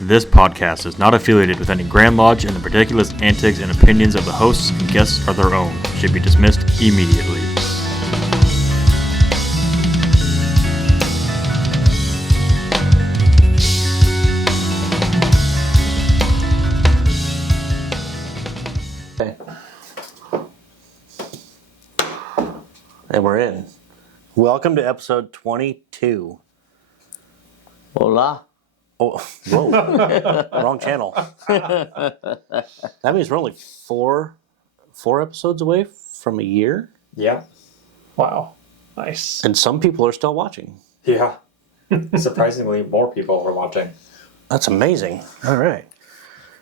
This podcast is not affiliated with any Grand Lodge, and the particular antics and opinions of the hosts and guests are their own. Should be dismissed immediately. Okay. And we're in. Welcome to episode 22. Hola. Oh, whoa. Wrong channel. That means we're only four episodes away from a year. Yeah. Wow. Nice. And some people are still watching. Yeah. Surprisingly, more people are watching. That's amazing. All right.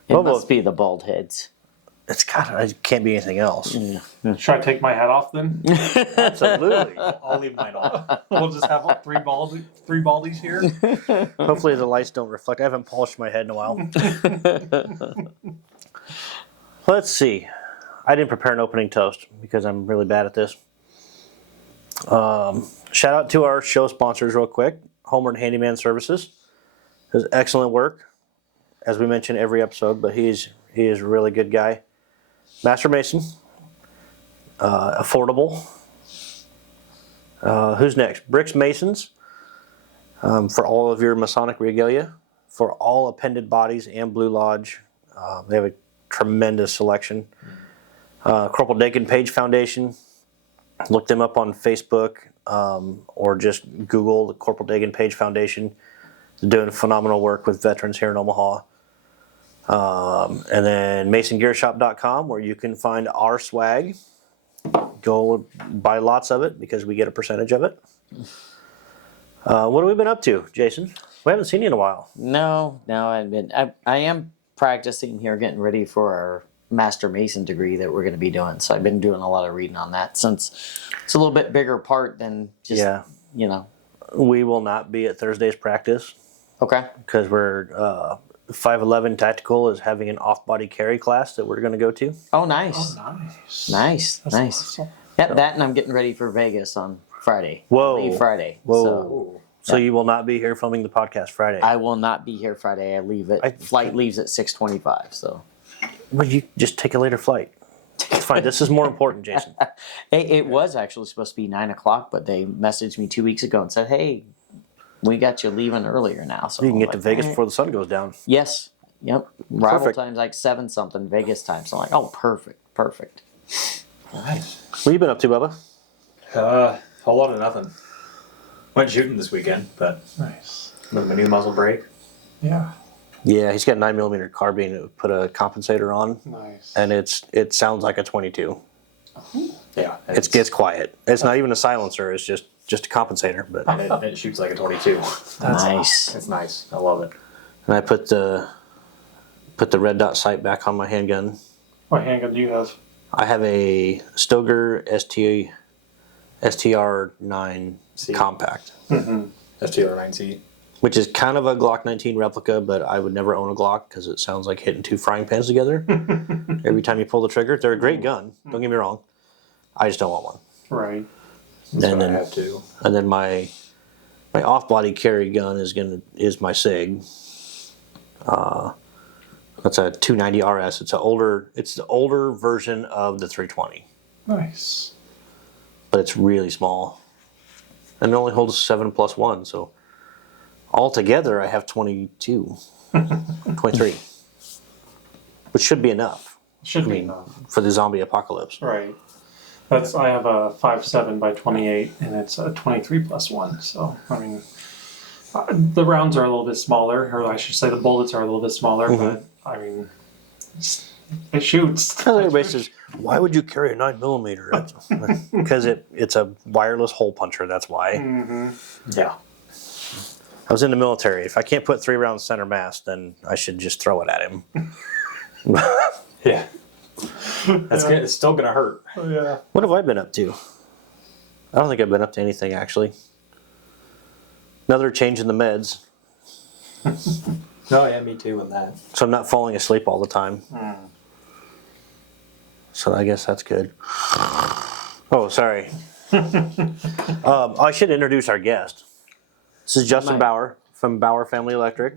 It Well, must be the bald heads. It can't be anything else. Should I take my hat off then? Absolutely. I'll leave mine on. We'll just have like three baldies here. Hopefully the lights don't reflect. I haven't polished my head in a while. Let's see. I didn't prepare an opening toast because I'm really bad at this. Shout out to our show sponsors real quick. Homer and Handyman Services does excellent work, as we mention every episode, but he is a really good guy. Master Mason, affordable. Who's next? Bricks Masons, for all of your Masonic regalia, for all appended bodies and Blue Lodge. They have a tremendous selection. Corporal Dakin Page Foundation, look them up on Facebook, or just Google the Corporal Dakin Page Foundation. They're doing phenomenal work with veterans here in Omaha. And then masongearshop.com, where you can find our swag. Go buy lots of it because we get a percentage of it. What have we been up to, Jason? We haven't seen you in a while. No, I am practicing here, getting ready for our Master Mason degree that we're going to be doing. So I've been doing a lot of reading on that, since it's a little bit bigger part than just, We will not be at Thursday's practice. Okay. Because we're 511 Tactical is having an off-body carry class that we're going to go to. Oh, nice. Nice. That's awesome. Yeah, that, and I'm getting ready for Vegas on Friday. Whoa. Leave Friday. Whoa. So you will not be here filming the podcast Friday. I will not be here Friday. Flight leaves at 6:25. So. Well, you just take a later flight. It's fine. This is more important, Jason. It was actually supposed to be 9:00, but they messaged me 2 weeks ago and said, "Hey, we got you leaving earlier now." So You can get to like, Vegas "All right." before the sun goes down. Yes. Yep. Arrival Perfect. time's like 7-something Vegas time. So I'm like, oh, perfect. Nice. What you been up to, Bubba? A whole lot of nothing. Went shooting this weekend, but Nice. with my new muzzle brake. Yeah. Yeah, he's got a 9mm carbine to put a compensator on, Nice. and it sounds like a 22. Yeah. It gets quiet. It's not even a silencer. It's just a compensator. But And it shoots like a 22. Nice. It's nice. I love it. and I put the red dot sight back on my handgun. What handgun do you have? I have a Stoeger STR9 See. compact, STR9C. which is kind of a Glock 19 replica, but I would never own a Glock because it sounds like hitting two frying pans together every time you pull the trigger. They're a great gun. Don't get me wrong. I just don't want one. Right. That's And what I then- have too. And then my off-body carry gun is my SIG. That's a 290 RS. It's the older version of the 320, Nice. but it's really small, and it only holds 7+1. So altogether, I have 22, 23, which should be enough. Should be enough. For the zombie apocalypse. Right. I have a 5.7 by 28, and it's a 23+1. So I mean, the rounds are a little bit smaller, or I should say, the bullets are a little bit smaller. But I mean, it shoots. Everybody says, "Why would you carry a 9mm?" Because it's a wireless hole puncher. That's why. Yeah. I was in the military. If I can't put 3 rounds center mass, then I should just throw it at him. Yeah. That's good. It's still going to hurt. Oh, yeah. What have I been up to? I don't think I've been up to anything, actually. Another change in the meds, No, yeah, me too on that. so I'm not falling asleep all the time. So I guess that's good. Oh, sorry. I should introduce our guest. This is Justin Mike. Bauer from Bauer Family Electric.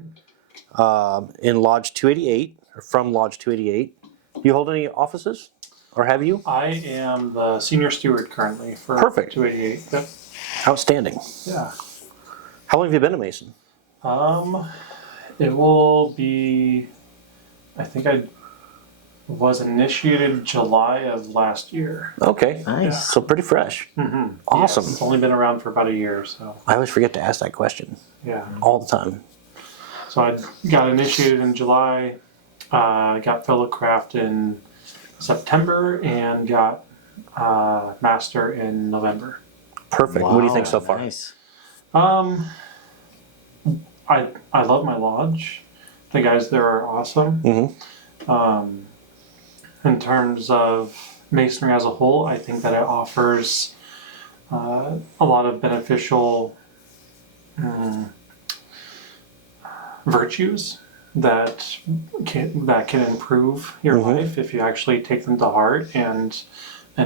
in Lodge 288, or from Lodge 288. Do you hold any offices, or have you? I am the senior steward currently for Perfect. 288. Yep. Outstanding. Yeah. How long have you been a Mason? It will be, I think I was initiated July of last year. Okay. Nice. So pretty fresh. Mm-hmm. Awesome. Yes, it's only been around for about a year, so I always forget to ask that question yeah. all the time. So I got initiated in July, got fellowcraft in September, and got master in November. Perfect. What do you think so Wow, far? Nice. I love my lodge. The guys there are awesome. Mm-hmm. In terms of Masonry as a whole, I think that it offers a lot of beneficial virtues that can improve your Mhm. life if you actually take them to heart and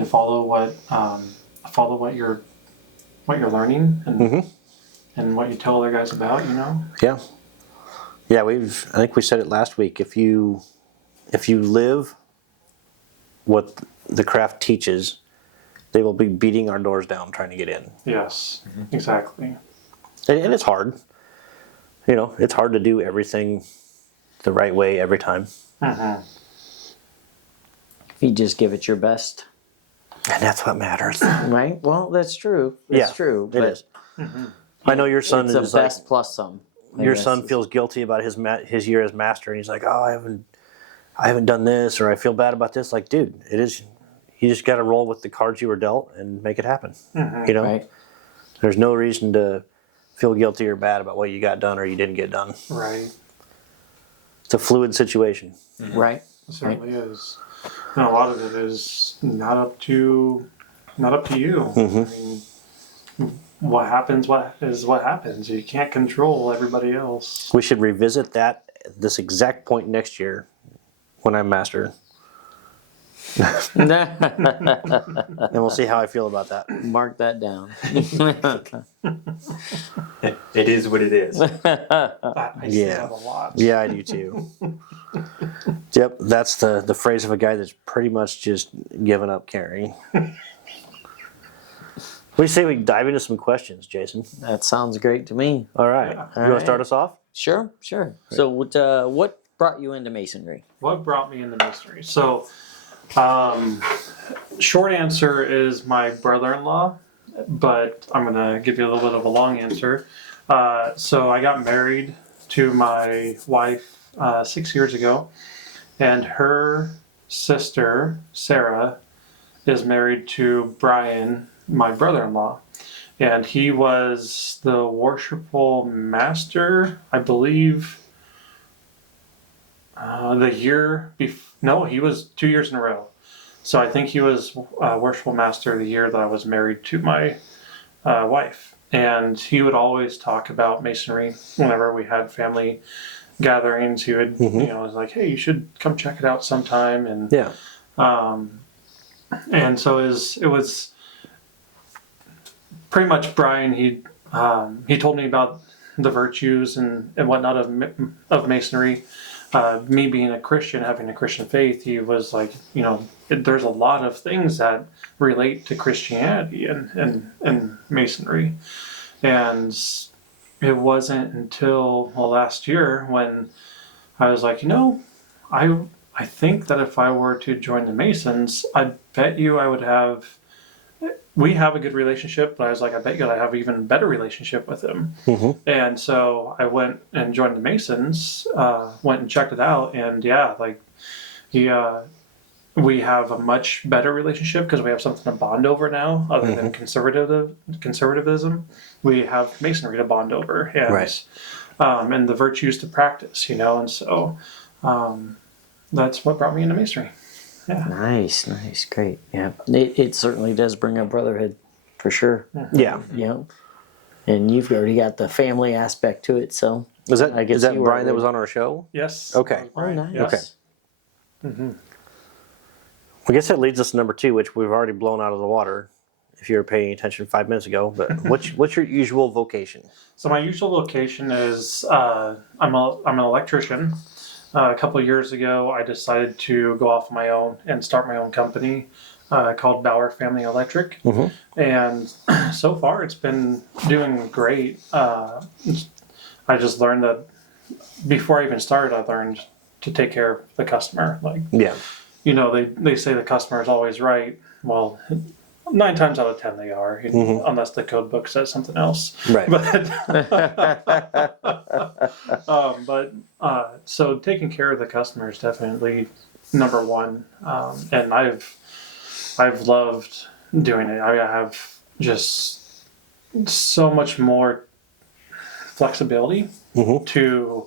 follow what you're learning and Mhm. and what you tell other guys about. Yeah. Yeah, I think we said it last week. If you live what the craft teaches, they will be beating our doors down trying to get in. Yes, exactly. And it's hard. It's hard to do everything the right way every time. Mm-hmm. If you just give it your best, And that's what matters. right? Well, that's true. That's Yeah, true. It is. I know your son It's a is like, best plus some. I your guess son is- feels guilty about his year as master, and he's like, "Oh, I haven't done this, or I feel bad about this." Like, dude, it is. You just got to roll with the cards you were dealt and make it happen. Right. There's no reason to feel guilty or bad about what you got done or you didn't get done. Right. It's a fluid situation. Right. It certainly is. And a lot of it is not up to you. Mhm. I mean, what happens what happens. You can't control everybody else. We should revisit this exact point next year when I'm master, and we'll see how I feel about that. Mark that down. It is what it is. I see Yeah. that a lot. Yeah, I do too. Yep, that's the phrase of a guy that's pretty much just given up caring. What do you say we dive into some questions, Jason? That sounds great to me. All right. Yeah. You want to start us off? Sure. So, what brought you into Masonry? What brought me into Masonry? So, short answer is my brother-in-law, but I'm gonna give you a little bit of a long answer. So I got married to my wife 6 years ago, and her sister Sarah is married to Brian, my brother-in-law, and he was the worshipful master, I believe. The year no, he was 2 years in a row. So I think he was worshipful master the year that I was married to my wife. And he would always talk about Masonry whenever we had family gatherings. He would, was like, "Hey, you should come check it out sometime." And Yeah. and so it was pretty much Brian. He told me about the virtues and whatnot of Masonry. Me being a Christian, having a Christian faith, he was like, there's a lot of things that relate to Christianity and Masonry. And it wasn't until last year when I was like, I think that if I were to join the Masons, I bet you I would have. We have a good relationship, but I was like, I bet you I'd have an even better relationship with him. Mm-hmm. And so I went and joined the Masons, went and checked it out, and we have a much better relationship because we have something to bond over now, other than conservatism. We have Masonry to bond over, and Right. And the virtues to practice, and so that's what brought me into Masonry. Yeah. Nice, great. Yeah, it certainly does bring a brotherhood, for sure. Yeah. And you've already got the family aspect to it, so Is that I guess you were Brian that with- was on our show? Yes. Okay. Oh, nice. Yes. I guess that leads us to number 2, which we've already blown out of the water. if you were paying attention 5 minutes ago. But what's your usual vocation? So my usual vocation is I'm an electrician. A couple of years ago, I decided to go off on my own and start my own company called Bauer Family Electric. And so far, it's been doing great. I just learned that before I even started, I learned to take care of the customer. Like, Yeah. you know, they say the customer is always right. Well, 9 times out of 10 they are, unless the code book says something else. Right. So taking care of the customer is definitely number one, and I've loved doing it. I have just so much more flexibility to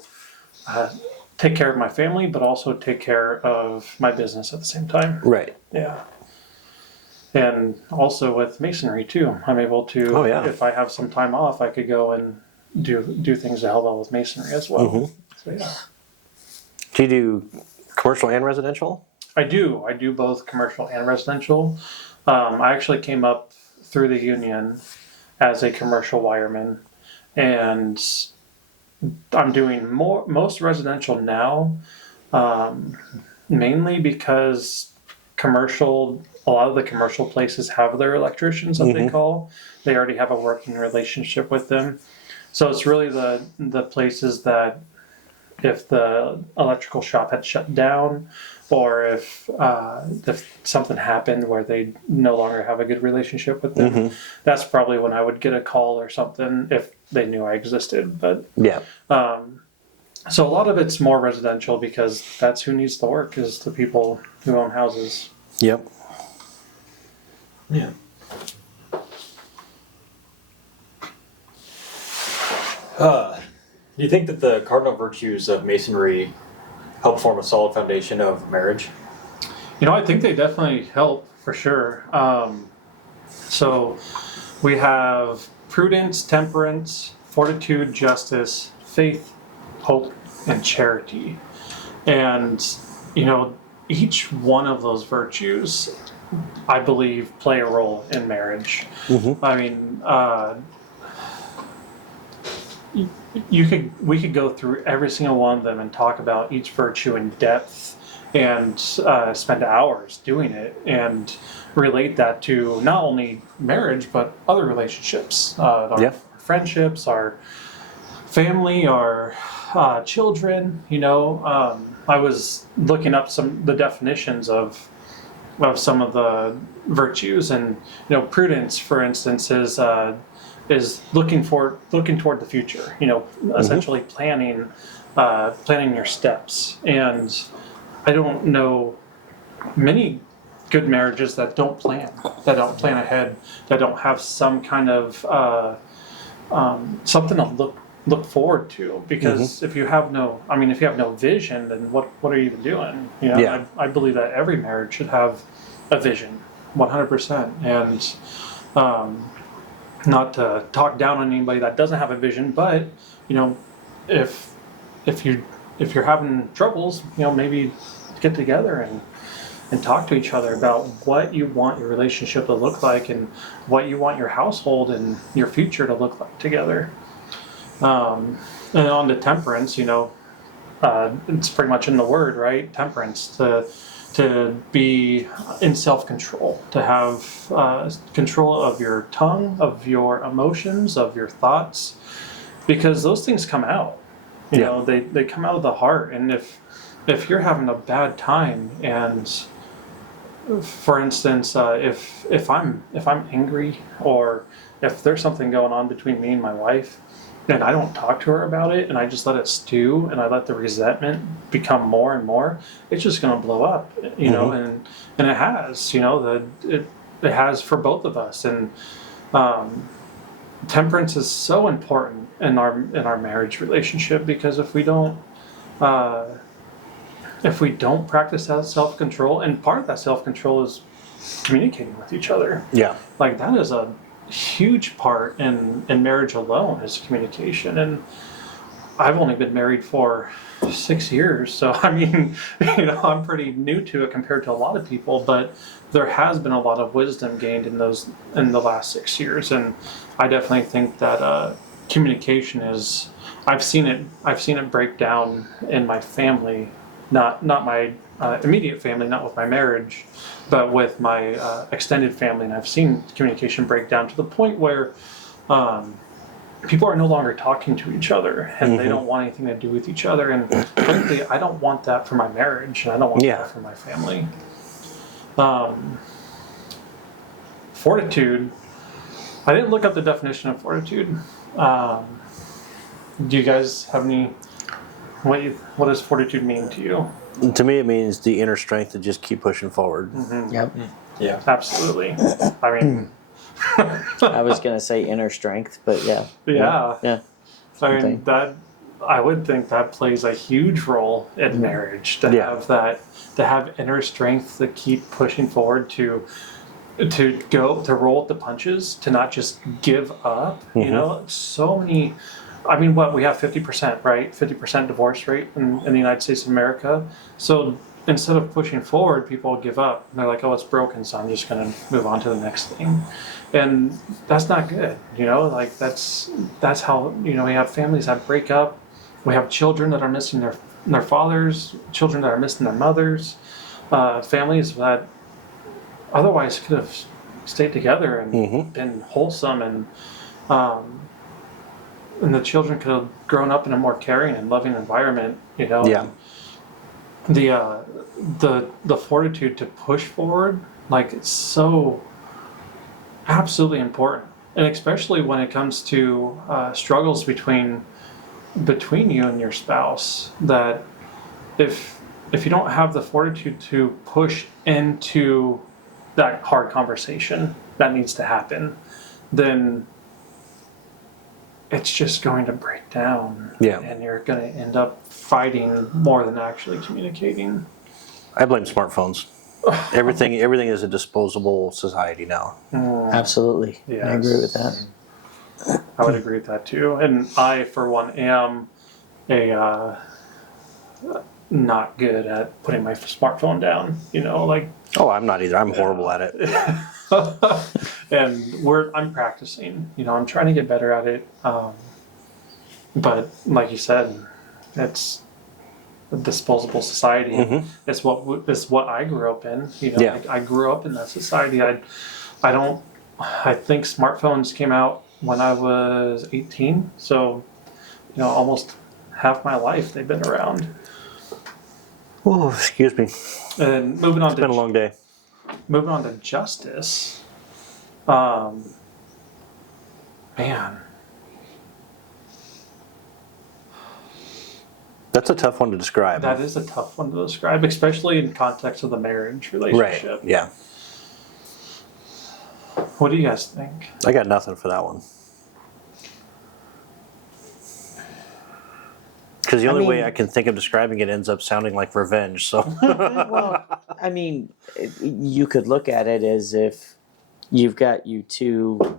take care of my family, but also take care of my business at the same time. Right. Yeah. And also with Masonry too, I'm able to, if I have some time off, I could go and do things to help out with Masonry as well. So yeah. Do you do commercial and residential? I do both commercial and residential. I actually came up through the union as a commercial wireman, and I'm doing most residential now, mainly because a lot of the commercial places have their electricians that they call. They already have a working relationship with them. So it's really the places that if the electrical shop had shut down, or if something happened where they no longer have a good relationship with them, that's probably when I would get a call or something if they knew I existed. But yeah. So a lot of it's more residential because that's who needs the work, is the people who own houses. Yep. Yeah. Do you think that the cardinal virtues of Masonry help form a solid foundation of marriage? You know, I think they definitely help, for sure. So we have prudence, temperance, fortitude, justice, faith, hope, and charity. And, you know, each one of those virtues, I believe, play a role in marriage. I mean, we could go through every single one of them and talk about each virtue in depth and spend hours doing it and relate that to not only marriage but other relationships, our friendships, our family, our children. You know, I was looking up the definitions of some of the virtues, and you know, prudence, for instance, is looking toward the future. You know, essentially planning your steps. And I don't know many good marriages that don't plan ahead, that don't have some kind of something to look forward to. Because if you have no vision, then what are you even doing? You know, I believe that every marriage should have a vision, 100%. And not to talk down on anybody that doesn't have a vision, but you know, if you're having troubles, you know, maybe get together and talk to each other about what you want your relationship to look like and what you want your household and your future to look like together. And on to temperance, you know, it's pretty much in the word, right? Temperance, to be in self-control, to have control of your tongue, of your emotions, of your thoughts, because those things come out. You know, they come out of the heart. And if you're having a bad time, and for instance, if I'm angry, or if there's something going on between me and my wife, and I don't talk to her about it, and I just let it stew, and I let the resentment become more and more, it's just going to blow up, you know, and it has, you know, it has for both of us. And temperance is so important in our marriage relationship, because if we don't practice that self-control, and part of that self-control is communicating with each other. Yeah. Like, that is a huge part in marriage alone, is communication. And I've only been married for 6 years, so I mean, I'm pretty new to it compared to a lot of people, but there has been a lot of wisdom gained in the last 6 years, and I definitely think that communication is. I've seen it break down in my family, not my immediate family, not with my marriage, but with my extended family, and I've seen communication break down to the point where. People are no longer talking to each other, and they don't want anything to do with each other. And frankly, I don't want that for my marriage, and I don't want that for my family. Fortitude. I didn't look up the definition of fortitude. Do you guys have any? What does fortitude mean to you? To me, it means the inner strength to just keep pushing forward. Yep. Yeah. Absolutely. I mean. I was gonna say inner strength, but yeah. Yeah. I mean I would think that plays a huge role in marriage to have inner strength to keep pushing forward, to roll with the punches, to not just give up. So many. I mean, we have 50%, right? 50% divorce rate in the United States of America. So instead of pushing forward, people give up. And they're like, oh, it's broken, so I'm just going to move on to the next thing. And that's not good, like that's how, we have families that break up. We have children that are missing their fathers, children that are missing their mothers, families that otherwise could have stayed together and been wholesome, and the children could have grown up in a more caring and loving environment, Yeah. The fortitude to push forward, like, it's so absolutely important, and especially when it comes to struggles between you and your spouse, that if you don't have the fortitude to push into that hard conversation that needs to happen, then it's just going to break down. Yeah. And you're going to end up fighting more than actually communicating. I blame smartphones. Everything is a disposable society now. Absolutely. Yes. I agree with that. I would agree with that too. And I, for one, am not good at putting my smartphone down. Like. Oh, I'm not either. I'm horrible at it. And I'm practicing. I'm trying to get better at it. But like you said, it's a disposable society. It's what I grew up in. I grew up in that society. I think smartphones came out when I was 18. So, almost half my life they've been around. Oh, excuse me. And moving on. It's been a long day. Moving on to justice. Man. That's a tough one to describe. That is a tough one to describe, especially in context of the marriage relationship. Right. Yeah. What do you guys think? I got nothing for that one. Because the only way I can think of describing it ends up sounding like revenge. So. Well, I mean, you could look at it as if you've got you two.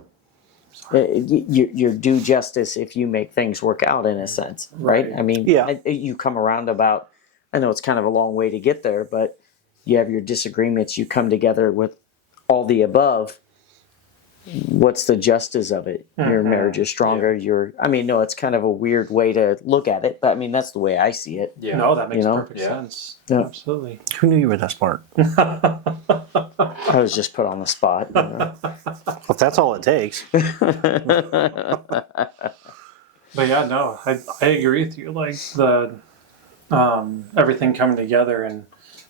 You do justice if you make things work out, in a sense, right? I mean, you come around about. I know it's kind of a long way to get there, but you have your disagreements. You come together with all the above. What's the justice of it? Your marriage is stronger. No, it's kind of a weird way to look at it, but I mean, that's the way I see it. Yeah. No, that makes perfect sense. Yeah. Absolutely. Who knew you were that smart? I was just put on the spot. Well, if that's all it takes. But yeah, no, I agree with you. Like the everything coming together and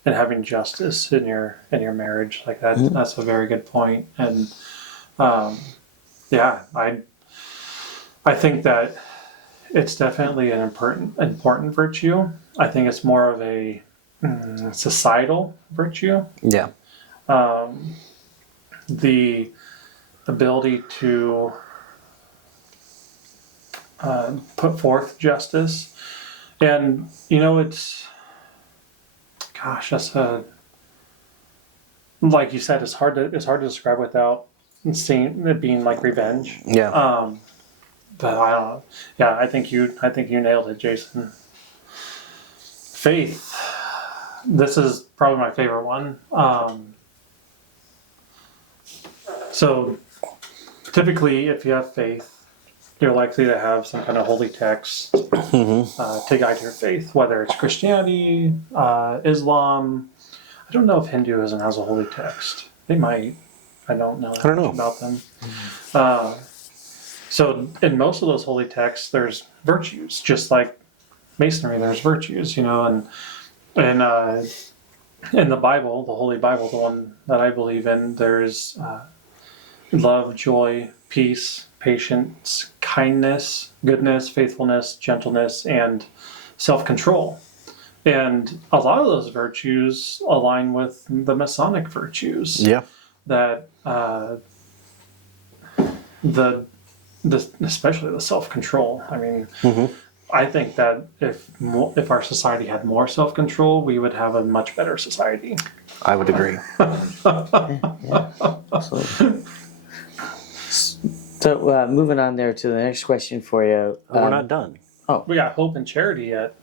having justice in your marriage, like that. That's a very good point. And I think that it's definitely an important virtue. I think it's more of a societal virtue. Yeah. The ability to put forth justice, and like you said, it's hard to describe without seeing it being like revenge. Yeah. But I don't know. Yeah, I think you nailed it, Jason. Faith. This is probably my favorite one. So typically, if you have faith, you're likely to have some kind of holy text to guide your faith, whether it's Christianity, Islam. I don't know if Hinduism has a holy text. They might. I don't know much about them. So in most of those holy texts, there's virtues, just like Masonry. There's virtues, and in the Bible, the Holy Bible, the one that I believe in, there's love, joy, peace, patience, kindness, goodness, faithfulness, gentleness, and self-control. And a lot of those virtues align with the Masonic virtues. Yeah. That especially the self-control. I mean, I think that if our society had more self-control, we would have a much better society. I would agree. Absolutely. So moving on there to the next question for you. We're not done. We got hope and charity yet.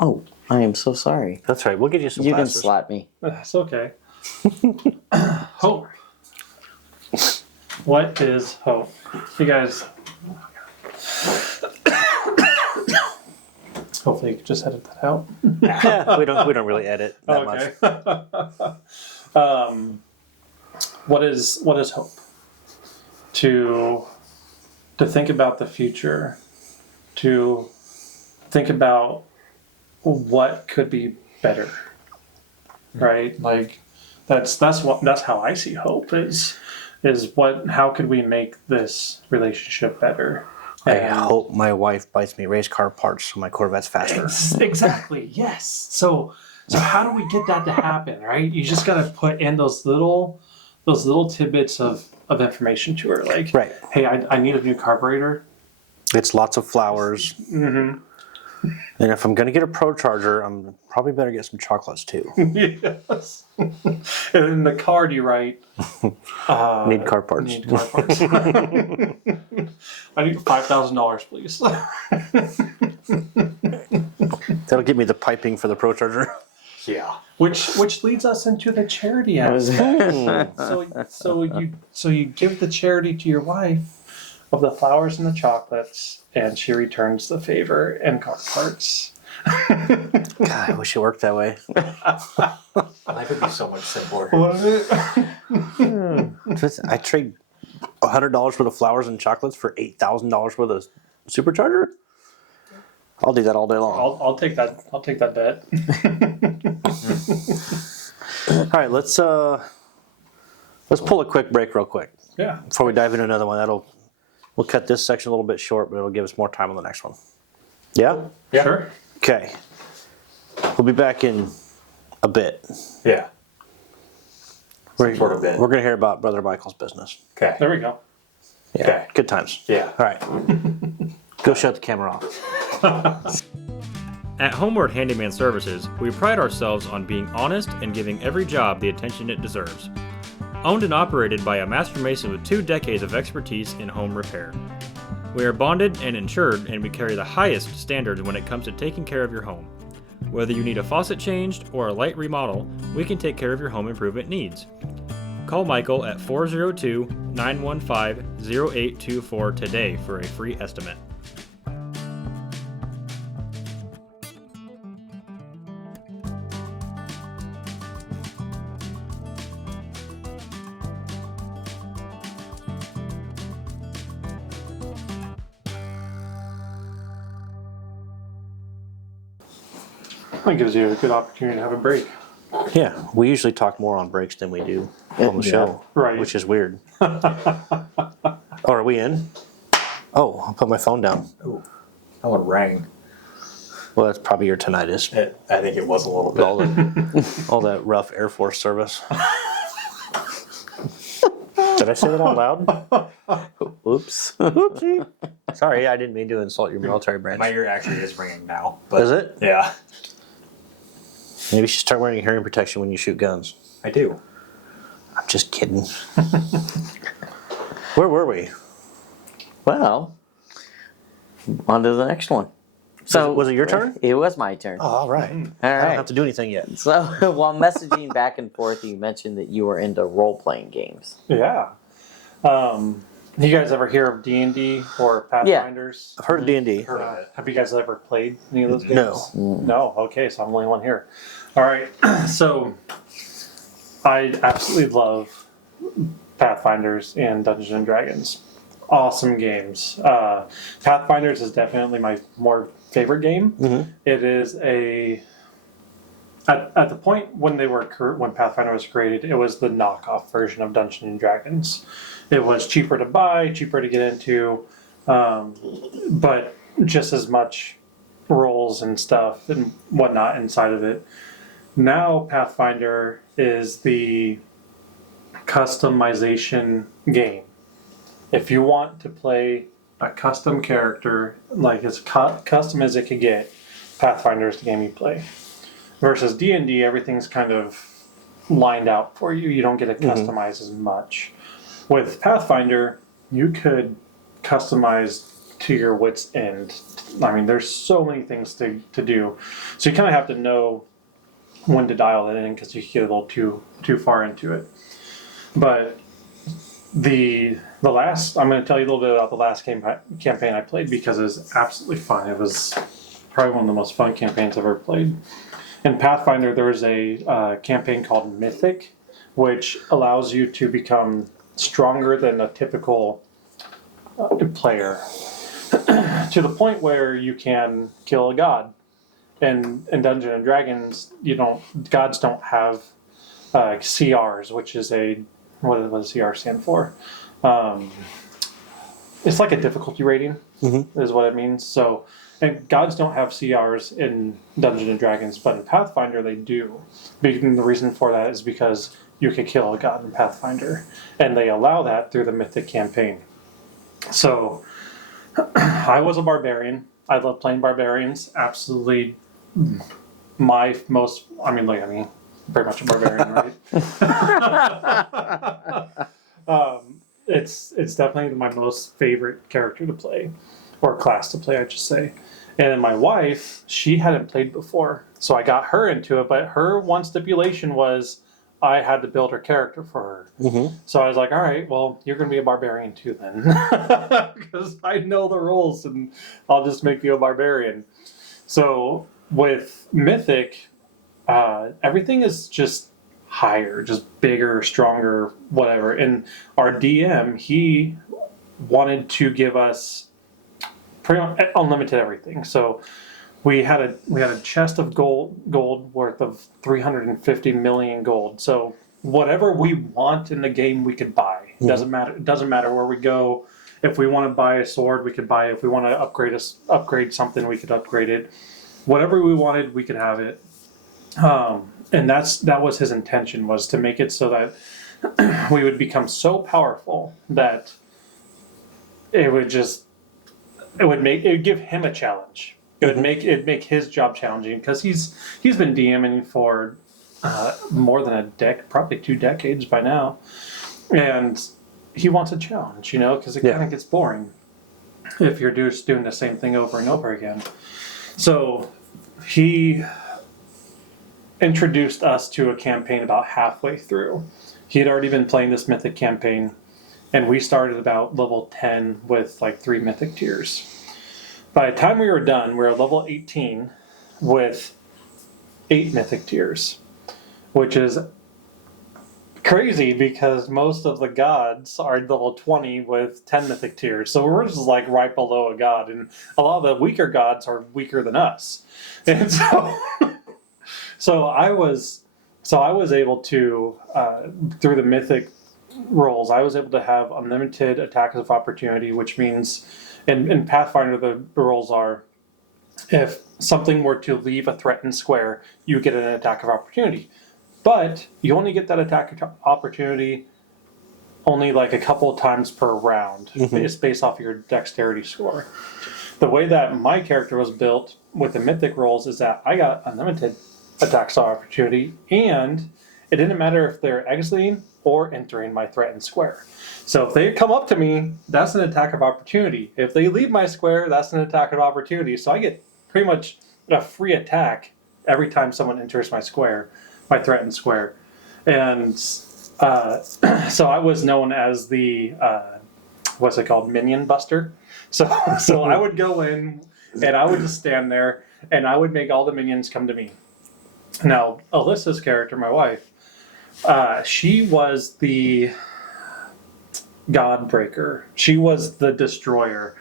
Oh, I am so sorry. That's right. We'll get you some You can classes. slap me. That's okay. Hope. What is hope? You guys. Hopefully, you can just edit that out. Yeah, we don't really edit that much. What is hope? To think about the future, to think about what could be better, right? Like that's how I see hope is how could we make this relationship better? I hope my wife buys me race car parts so my Corvette's faster. Exactly. Yes. So how do we get that to happen, right? You just got to put in those little tidbits of information to her, like, Right. Hey, I need a new carburetor. It's lots of flowers. Mm-hmm. And if I'm going to get a Pro Charger, I'm probably better get some chocolates too. Yes. And in the card you write, Need car parts. Need car parts. I need $5,000, please. That'll give me the piping for the Pro Charger. Yeah. Which leads us into the charity aspect. So you give the charity to your wife of the flowers and the chocolates, and she returns the favor and car parts. God, I wish it worked that way. Life would be so much simpler. I trade $100 worth of flowers and chocolates for $8,000 worth of supercharger. I'll do that all day long. I'll take that. I'll take that bet. All right, let's pull a quick break real quick Yeah. before we dive into another one. We'll cut this section a little bit short, but it'll give us more time on the next one. Yeah? Yeah. Sure. Okay. We'll be back in a bit. Yeah. We're sort of bit. going to hear about Brother Michael's business. Okay. There we go. Yeah. Okay. Good times. Yeah. All right. Go shut the camera off. At Homeward Handyman Services, we pride ourselves on being honest and giving every job the attention it deserves. Owned and operated by a master mason with 2 decades of expertise in home repair. We are bonded and insured, and we carry the highest standards when it comes to taking care of your home. Whether you need a faucet changed or a light remodel, we can take care of your home improvement needs. Call Michael at 402-915-0824 today for a free estimate. That gives you a good opportunity to have a break. Yeah, we usually talk more on breaks than we do on the show. Right. Which is weird. Oh, are we in? Oh, I'll put my phone down. Ooh. That one rang. Well, that's probably your tinnitus. I think it was a little bit. All that rough Air Force service. Did I say that out loud? Oops. Oopsie. Sorry, I didn't mean to insult your military branch. My ear actually is ringing now. But Is it? Yeah. Maybe you should start wearing hearing protection when you shoot guns. I do. I'm just kidding. Where were we? Well, On to the next one. So Was it your turn? It was my turn. Oh, all right. All I don't right. have to do anything yet. So while messaging back and forth, you mentioned that you were into role-playing games. Yeah. You guys ever hear of D&D or Pathfinders? I've heard of D&D. Have you guys ever played any of those games? No. No? Okay, so I'm the only one here. All right. So I absolutely love Pathfinders and Dungeons and Dragons. Awesome games. Pathfinders is definitely my more favorite game. Mm-hmm. It is at the point when when Pathfinder was created, it was the knockoff version of Dungeons and Dragons. It was cheaper to buy, cheaper to get into, but just as much roles and stuff and whatnot inside of it. Now Pathfinder is the customization game. If you want to play a custom character, like as custom as it could get, Pathfinder is the game you play. Versus D&D, everything's kind of lined out for you. You don't get to customize as much. With Pathfinder, you could customize to your wit's end. I mean, there's so many things to do. So you kind of have to know when to dial it in because you get a little too far into it. But the last, I'm going to tell you a little bit about the last campaign I played because it was absolutely fun. It was probably one of the most fun campaigns I've ever played. In Pathfinder, there was a campaign called Mythic, which allows you to become stronger than a typical player to the point where you can kill a god. And in Dungeons and Dragons, gods don't have CRs, which is what does CR stand for? It's like a difficulty rating, is what it means. So, and gods don't have CRs in Dungeons and Dragons, but in Pathfinder they do. And the reason for that is because you could kill a god in Pathfinder, and they allow that through the Mythic campaign. So, I was a barbarian. I love playing barbarians. Absolutely, pretty much a barbarian, right? It's definitely my most favorite character to play, or class to play, I should say. And my wife, she hadn't played before, so I got her into it. But her one stipulation was I had to build her character for her. Mm-hmm. So I was like, all right, well, you're going to be a barbarian too then, because I know the rules, and I'll just make you a barbarian. So with Mythic, everything is just higher, just bigger, stronger, whatever. And our DM, he wanted to give us pretty unlimited everything. So we had a chest of gold worth of 350 million gold. So whatever we want in the game, we could buy. It doesn't matter where we go. If we want to buy a sword, we could buy it. If we want to upgrade something, we could upgrade it. Whatever we wanted, we could have it. And that was his intention, was to make it so that we would become so powerful that it would give him a challenge. It would make his job challenging, because he's been DMing for more than probably 2 decades by now, and he wants a challenge, because it kind of gets boring if you're just doing the same thing over and over again. So he introduced us to a campaign about halfway through. He had already been playing this Mythic campaign, and we started about level 10 with like 3 Mythic tiers. By the time we were done, we were at level 18 with 8 Mythic tiers, which is crazy because most of the gods are level 20 with 10 Mythic tiers. So we're just like right below a god, and a lot of the weaker gods are weaker than us. And so I was able to, through the Mythic roles, I was able to have unlimited attacks of opportunity, which means in Pathfinder the roles are, if something were to leave a threatened square, you get an attack of opportunity. But you only get that attack of opportunity only like a couple of times per round. It's based off your dexterity score. The way that my character was built with the Mythic roles is that I got unlimited attacks of opportunity, and it didn't matter if they're exiting or entering my threatened square. So if they come up to me, that's an attack of opportunity. If they leave my square, that's an attack of opportunity. So I get pretty much a free attack every time someone enters my square, my threatened square. And so I was known as the, what's it called, minion buster. So I would go in and I would just stand there and I would make all the minions come to me. Now, Alyssa's character, my wife, she was the God breaker. She was the destroyer.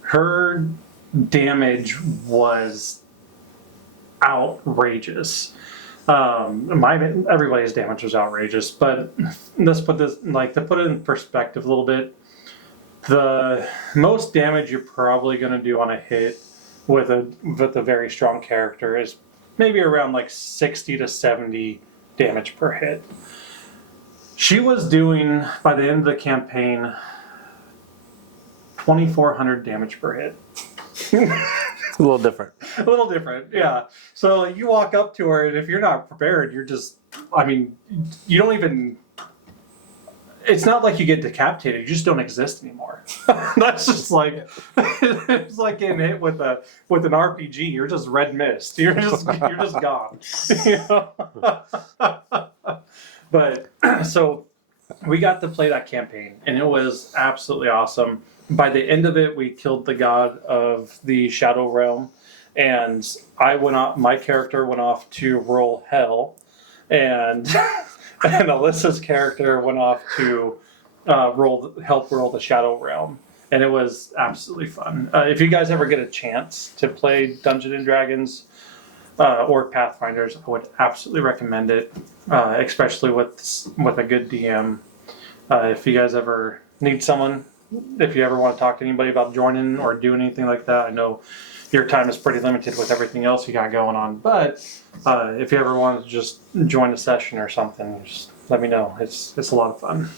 Her damage was outrageous. Everybody's damage was outrageous, but let's put this, like, to put it in perspective a little bit, the most damage you're probably going to do on a hit with a very strong character is maybe around like 60 to 70 damage per hit. She was doing, by the end of the campaign, 2,400 damage per hit. A little different. A little different, yeah. So you walk up to her, and if you're not prepared, you're just, I mean, you don't even, it's not like you get decapitated, you just don't exist anymore. That's just like, it's like getting hit with an RPG, you're just red mist. You're just gone. You know? But so we got to play that campaign, and it was absolutely awesome. By the end of it, we killed the god of the Shadow Realm, and my character went off to roll hell, and Alyssa's character went off to help roll the Shadow Realm, and it was absolutely fun. If you guys ever get a chance to play Dungeons and Dragons or Pathfinders, I would absolutely recommend it, especially with a good DM. If you guys ever need someone, if you ever want to talk to anybody about joining or doing anything like that, I know your time is pretty limited with everything else you got going on, but if you ever want to just join a session or something, just let me know. It's a lot of fun.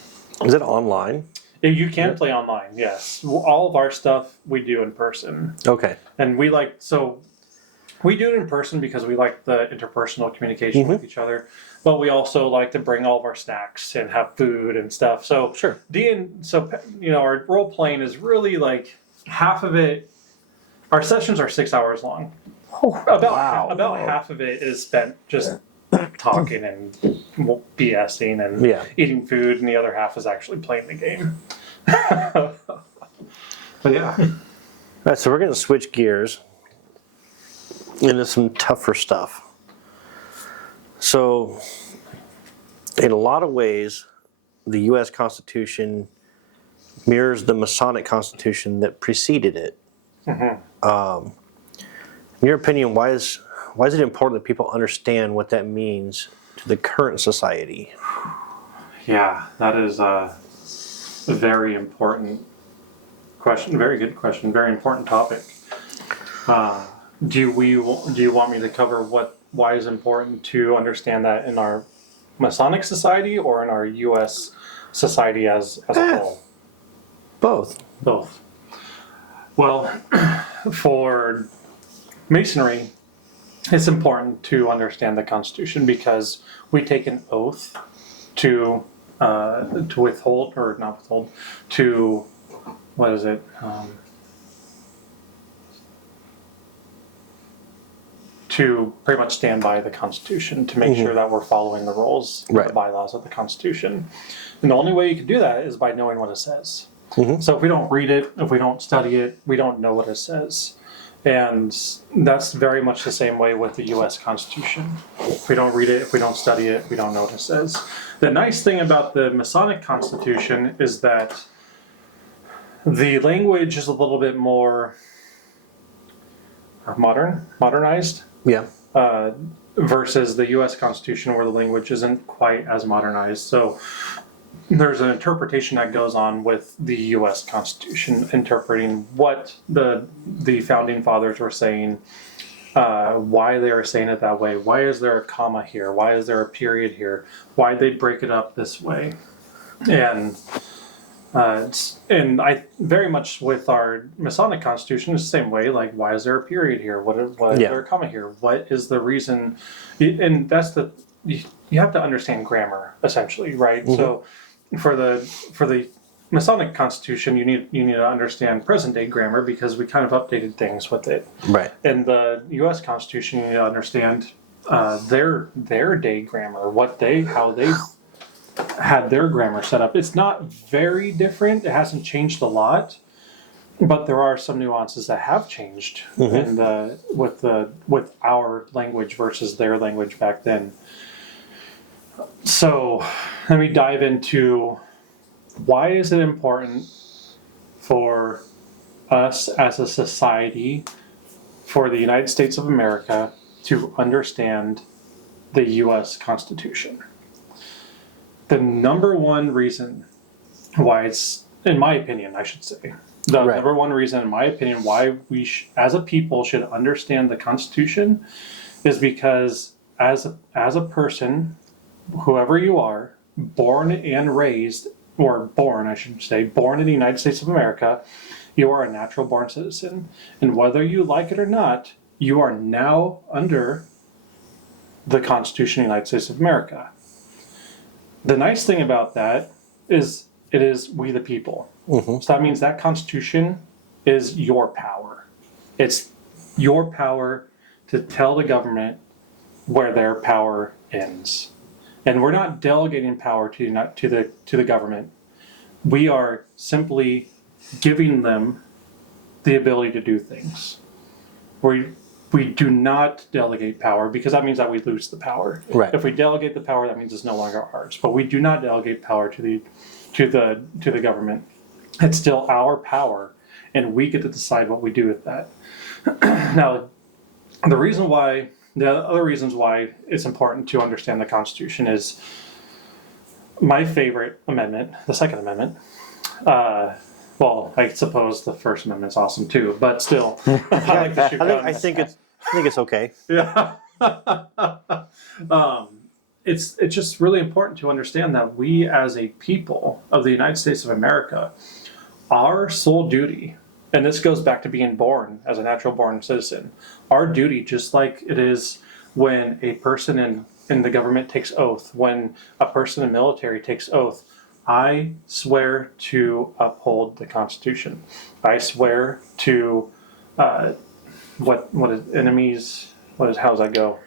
Is it online? You can play online, yes. All of our stuff we do in person. Okay. And we do it in person because we like the interpersonal communication with each other, but we also like to bring all of our snacks and have food and stuff. So Sure. Our role playing is really like half of it. Our sessions are 6 hours long. About half of it is spent just talking and BSing and eating food, and the other half is actually playing the game. But yeah. All right, so we're going to switch gears into some tougher stuff. So, in a lot of ways, the U.S. Constitution mirrors the Masonic Constitution that preceded it. In your opinion, why is it important that people understand what that means to the current society? Yeah, that is a very important question. Very good question. Very important topic. Do you want me to cover why is important to understand that in our Masonic society or in our U.S. society as a whole? Both. Both. Well, for Masonry, it's important to understand the Constitution because we take an oath to withhold, or not withhold, to, what is it? To pretty much stand by the Constitution to make sure that we're following the rules, the bylaws of the Constitution. And the only way you can do that is by knowing what it says. So if we don't read it, if we don't study it, we don't know what it says. And that's very much the same way with the U.S. Constitution. If we don't read it, if we don't study it, we don't know what it says. The nice thing about the Masonic Constitution is that the language is a little bit more modernized. Yeah. Versus the U.S. Constitution, where the language isn't quite as modernized. So there's an interpretation that goes on with the U.S. Constitution, interpreting what the founding fathers were saying, why they were saying it that way. Why is there a comma here? Why is there a period here? Why they break it up this way? And I very much with our Masonic Constitution is the same way. Like, why is there a period here? Why is there a comma here? What is the reason? And that's the you have to understand grammar essentially, right? So for the Masonic Constitution, you need to understand present day grammar because we kind of updated things with it. Right. In the U.S. Constitution, you need to understand their day grammar, how they had their grammar set up. It's not very different. It hasn't changed a lot, but there are some nuances that have changed with our language versus their language back then. So let me dive into why is it important for us as a society, for the United States of America, to understand the U.S. Constitution. The number one reason why it's, in my opinion, I should say, the number one reason, in my opinion, why we as a people should understand the Constitution is because as a person, whoever you are, born and raised, or born, I should say, born in the United States of America, you are a natural born citizen. And whether you like it or not, you are now under the Constitution of the United States of America. The nice thing about that is it is we the people. So that means that Constitution is your power. It's your power to tell the government where their power ends. And we're not delegating power to the government. We are simply giving them the ability to do things. We do not delegate power because that means that we lose the power. Right. If we delegate the power, that means it's no longer ours. But we do not delegate power to the government. It's still our power, and we get to decide what we do with that. Now, the other reasons why it's important to understand the Constitution is my favorite amendment, the Second Amendment. Well, I suppose the First Amendment's awesome too, but still, I like to shoot guns. I think it's okay. Yeah. It's just really important to understand that we as a people of the United States of America, our sole duty, and this goes back to being born as a natural born citizen, our duty, just like it is when a person in the government takes oath, when a person in the military takes oath, I swear to uphold the Constitution. I swear to how does that go?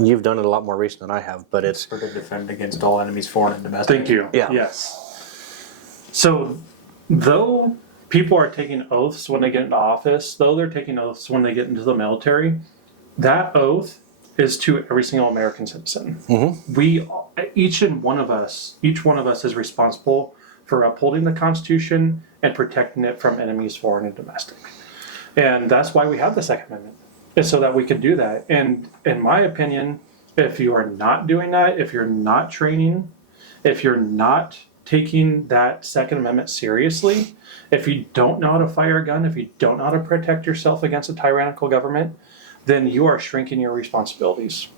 You've done it a lot more recent than I have, but it's To defend against all enemies, foreign and domestic. Thank you. Yeah. Yes. So, though people are taking oaths when they get into office, though they're taking oaths when they get into the military, that oath is to every single American citizen. We, each one of us is responsible for upholding the Constitution and protecting it from enemies, foreign and domestic. And that's why we have the Second Amendment, is so that we can do that. And in my opinion, if you are not doing that, if you're not training, if you're not taking that Second Amendment seriously, if you don't know how to fire a gun, if you don't know how to protect yourself against a tyrannical government, then you are shrinking your responsibilities.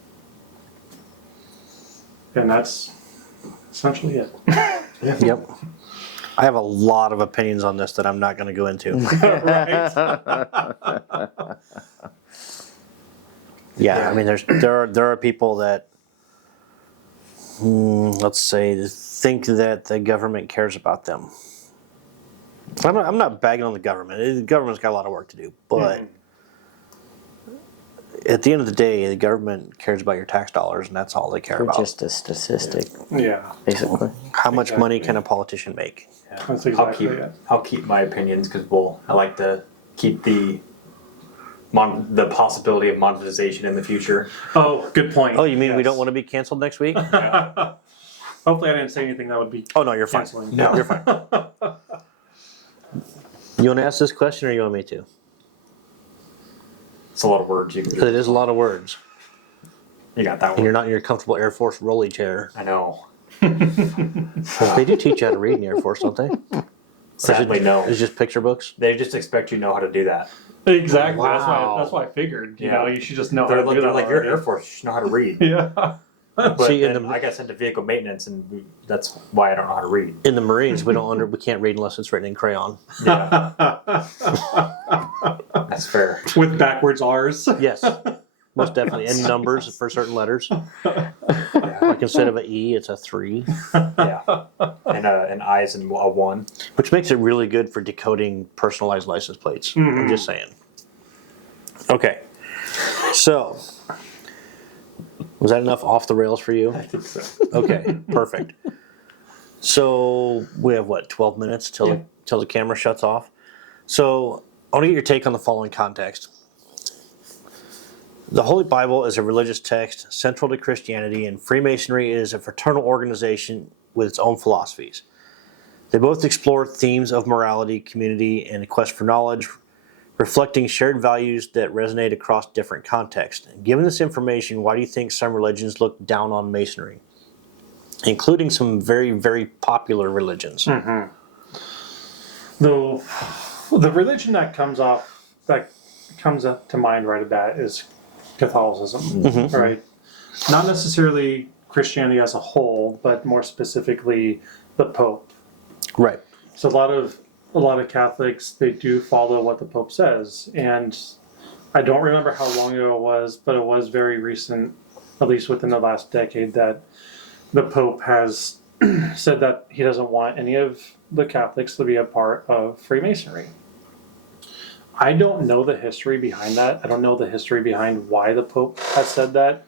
And that's essentially it. Yep. I have a lot of opinions on this that I'm not going to go into. Yeah, I mean, there are people that, let's say, think that the government cares about them. I'm not bagging on the government. The government's got a lot of work to do, but at the end of the day, the government cares about your tax dollars, and that's all they care We're about. just a statistic, Yeah. basically. How much money can a politician make? Yeah. That's exactly it. I'll keep my opinions because I like to keep the possibility of monetization in the future. Oh, good point. Oh, you mean we Yes. don't want to be canceled next week? Hopefully I didn't say anything that would be Oh, no, you're fine. canceling. No, you're fine. You want to ask this question or you want me to? It's a lot of words you can Because do. it is a lot of words. You got that And one. you're not in your comfortable Air Force rolly chair. I know. They do teach you how to read in the Air Force, don't they? Sadly, no. It's just picture books? They just expect you to know how to do that. Exactly. Wow. That's why I figured. You Yeah. know, you should just know They're how to do that. like, you're already. Air Force. You should know how to read. Yeah. But See, in then the- I got sent to vehicle maintenance, and that's why I don't know how to read. In the Marines, we can't read unless it's written in crayon. Yeah, that's fair. With backwards R's. Yes. most definitely. And numbers for certain letters. Like instead of an E, it's a 3. Yeah. And I's and a 1. Which makes it really good for decoding personalized license plates. I'm just saying. Okay. So, was that enough off the rails for you? I think so. Okay, perfect. So we have 12 minutes till the camera shuts off. So I want to get your take on the following context. The Holy Bible is a religious text central to Christianity, and Freemasonry is a fraternal organization with its own philosophies. They both explore themes of morality, community, and a quest for knowledge, reflecting shared values that resonate across different contexts. Given this information, why do you think some religions look down on Masonry, including some very, very popular religions? The religion that comes up to mind right at that is Catholicism, right? Not necessarily Christianity as a whole, but more specifically the Pope. Right. So a lot of Catholics, they do follow what the Pope says, and I don't remember how long ago it was, but it was very recent, at least within the last decade, that the Pope has said that he doesn't want any of the Catholics to be a part of Freemasonry. I don't know the history behind that. I don't know the history behind why the Pope has said that.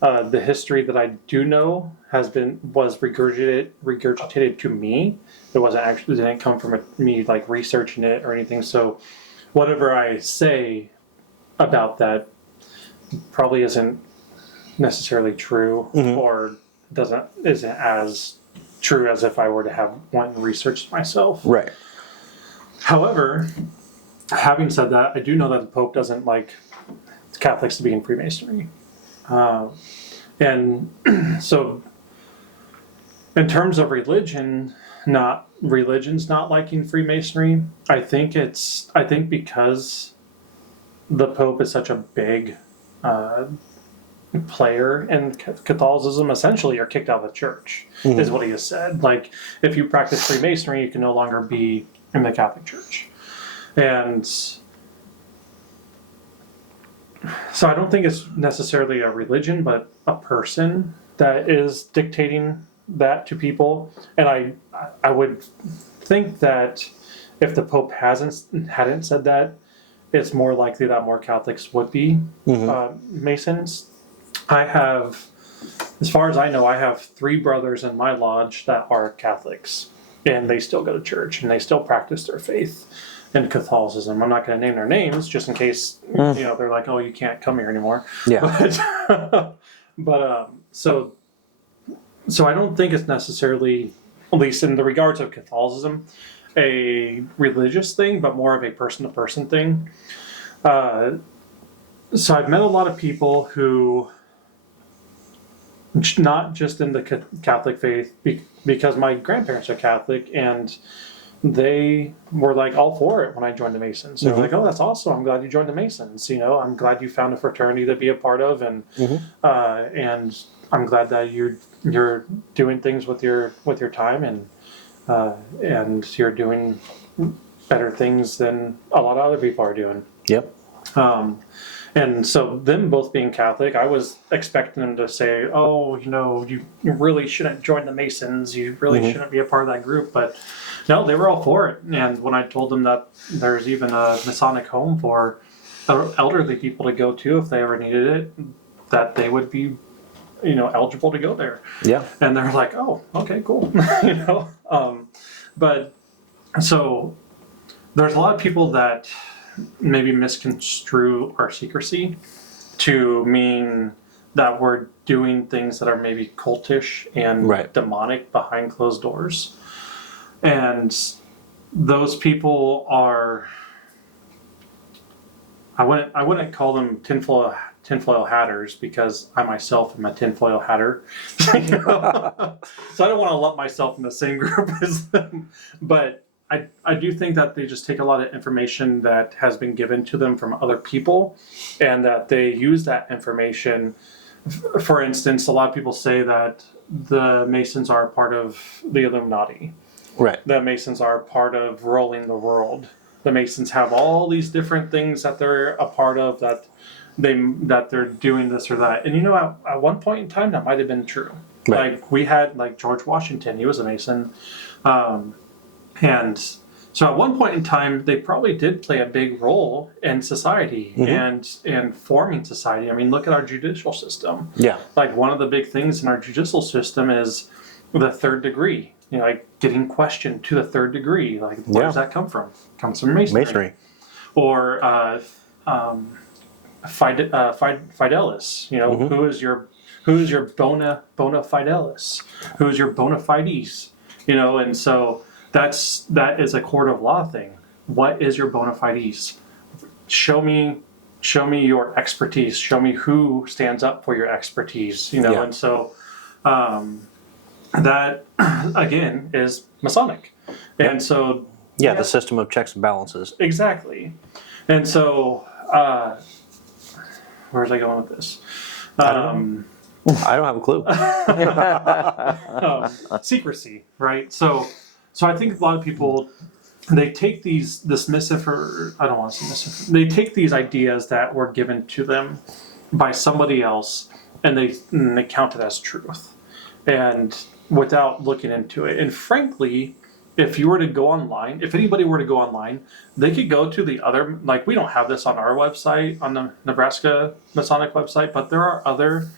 The history that I do know was regurgitated to me. Didn't come from me like researching it or anything. So whatever I say about that probably isn't necessarily true, or isn't as true as if I were to have went and researched myself. Right. However, having said that, I do know that the Pope doesn't like Catholics to be in Freemasonry. And so in terms of religions not liking Freemasonry, I think because the Pope is such a big player in Catholicism, essentially you're kicked out of the church, is what he has said. Like, if you practice Freemasonry, you can no longer be in the Catholic Church. And so I don't think it's necessarily a religion, but a person that is dictating that to people. And I would think that if the Pope hadn't said that, it's more likely that more Catholics would be Masons. I have, as far as I know, I have 3 brothers in my lodge that are Catholics, and they still go to church and they still practice their faith in Catholicism. I'm not going to name their names just in case they're like, oh, you can't come here anymore. Yeah. But so I don't think it's necessarily, at least in the regards of Catholicism, a religious thing, but more of a person-to-person thing. So I've met a lot of people who, not just in the Catholic faith, because my grandparents are Catholic, and they were like all for it when I joined the Masons. They're like, oh, that's awesome. I'm glad you joined the Masons. I'm glad you found a fraternity to be a part of, and I'm glad that you're doing things with your time, and you're doing better things than a lot of other people are doing. Yep. And so them both being Catholic, I was expecting them to say, oh, you really shouldn't join the Masons. You really shouldn't be a part of that group. But no, they were all for it. And when I told them that there's even a Masonic home for elderly people to go to if they ever needed it, that they would be, eligible to go there. Yeah. And they're like, oh, okay, cool. But so there's a lot of people that maybe misconstrue our secrecy to mean that we're doing things that are maybe cultish and demonic behind closed doors. And those people are, I wouldn't call them tinfoil hatters, because I myself am a tinfoil hatter. So I don't want to lump myself in the same group as them. But I do think that they just take a lot of information that has been given to them from other people, and that they use that information. For instance, a lot of people say that the Masons are a part of the Illuminati. Right. The Masons are a part of ruling the world. The Masons have all these different things that they're a part of that that they're doing this or that. And at one point in time, that might have been true. Right. Like we had like George Washington, he was a Mason, and so at one point in time, they probably did play a big role in society and forming society. I mean, look at our judicial system. Yeah. Like one of the big things in our judicial system is the third degree. Like getting questioned to the third degree. Like where does that come from? It comes from masonry. Or fidelis. Who is your bona fidelis? Who is your bona fides? And so that is a court of law thing. What is your bona fides? Show me your expertise. Show me who stands up for your expertise. And so that again is Masonic. And so the system of checks and balances. Exactly. And so where's I going with this? I don't have a clue. Secrecy, right? So I think a lot of people, they take they take these ideas that were given to them by somebody else and they count it as truth, and without looking into it. And frankly, if anybody were to go online, they could go to the other, like we don't have this on our website, on the Nebraska Masonic website, but there are other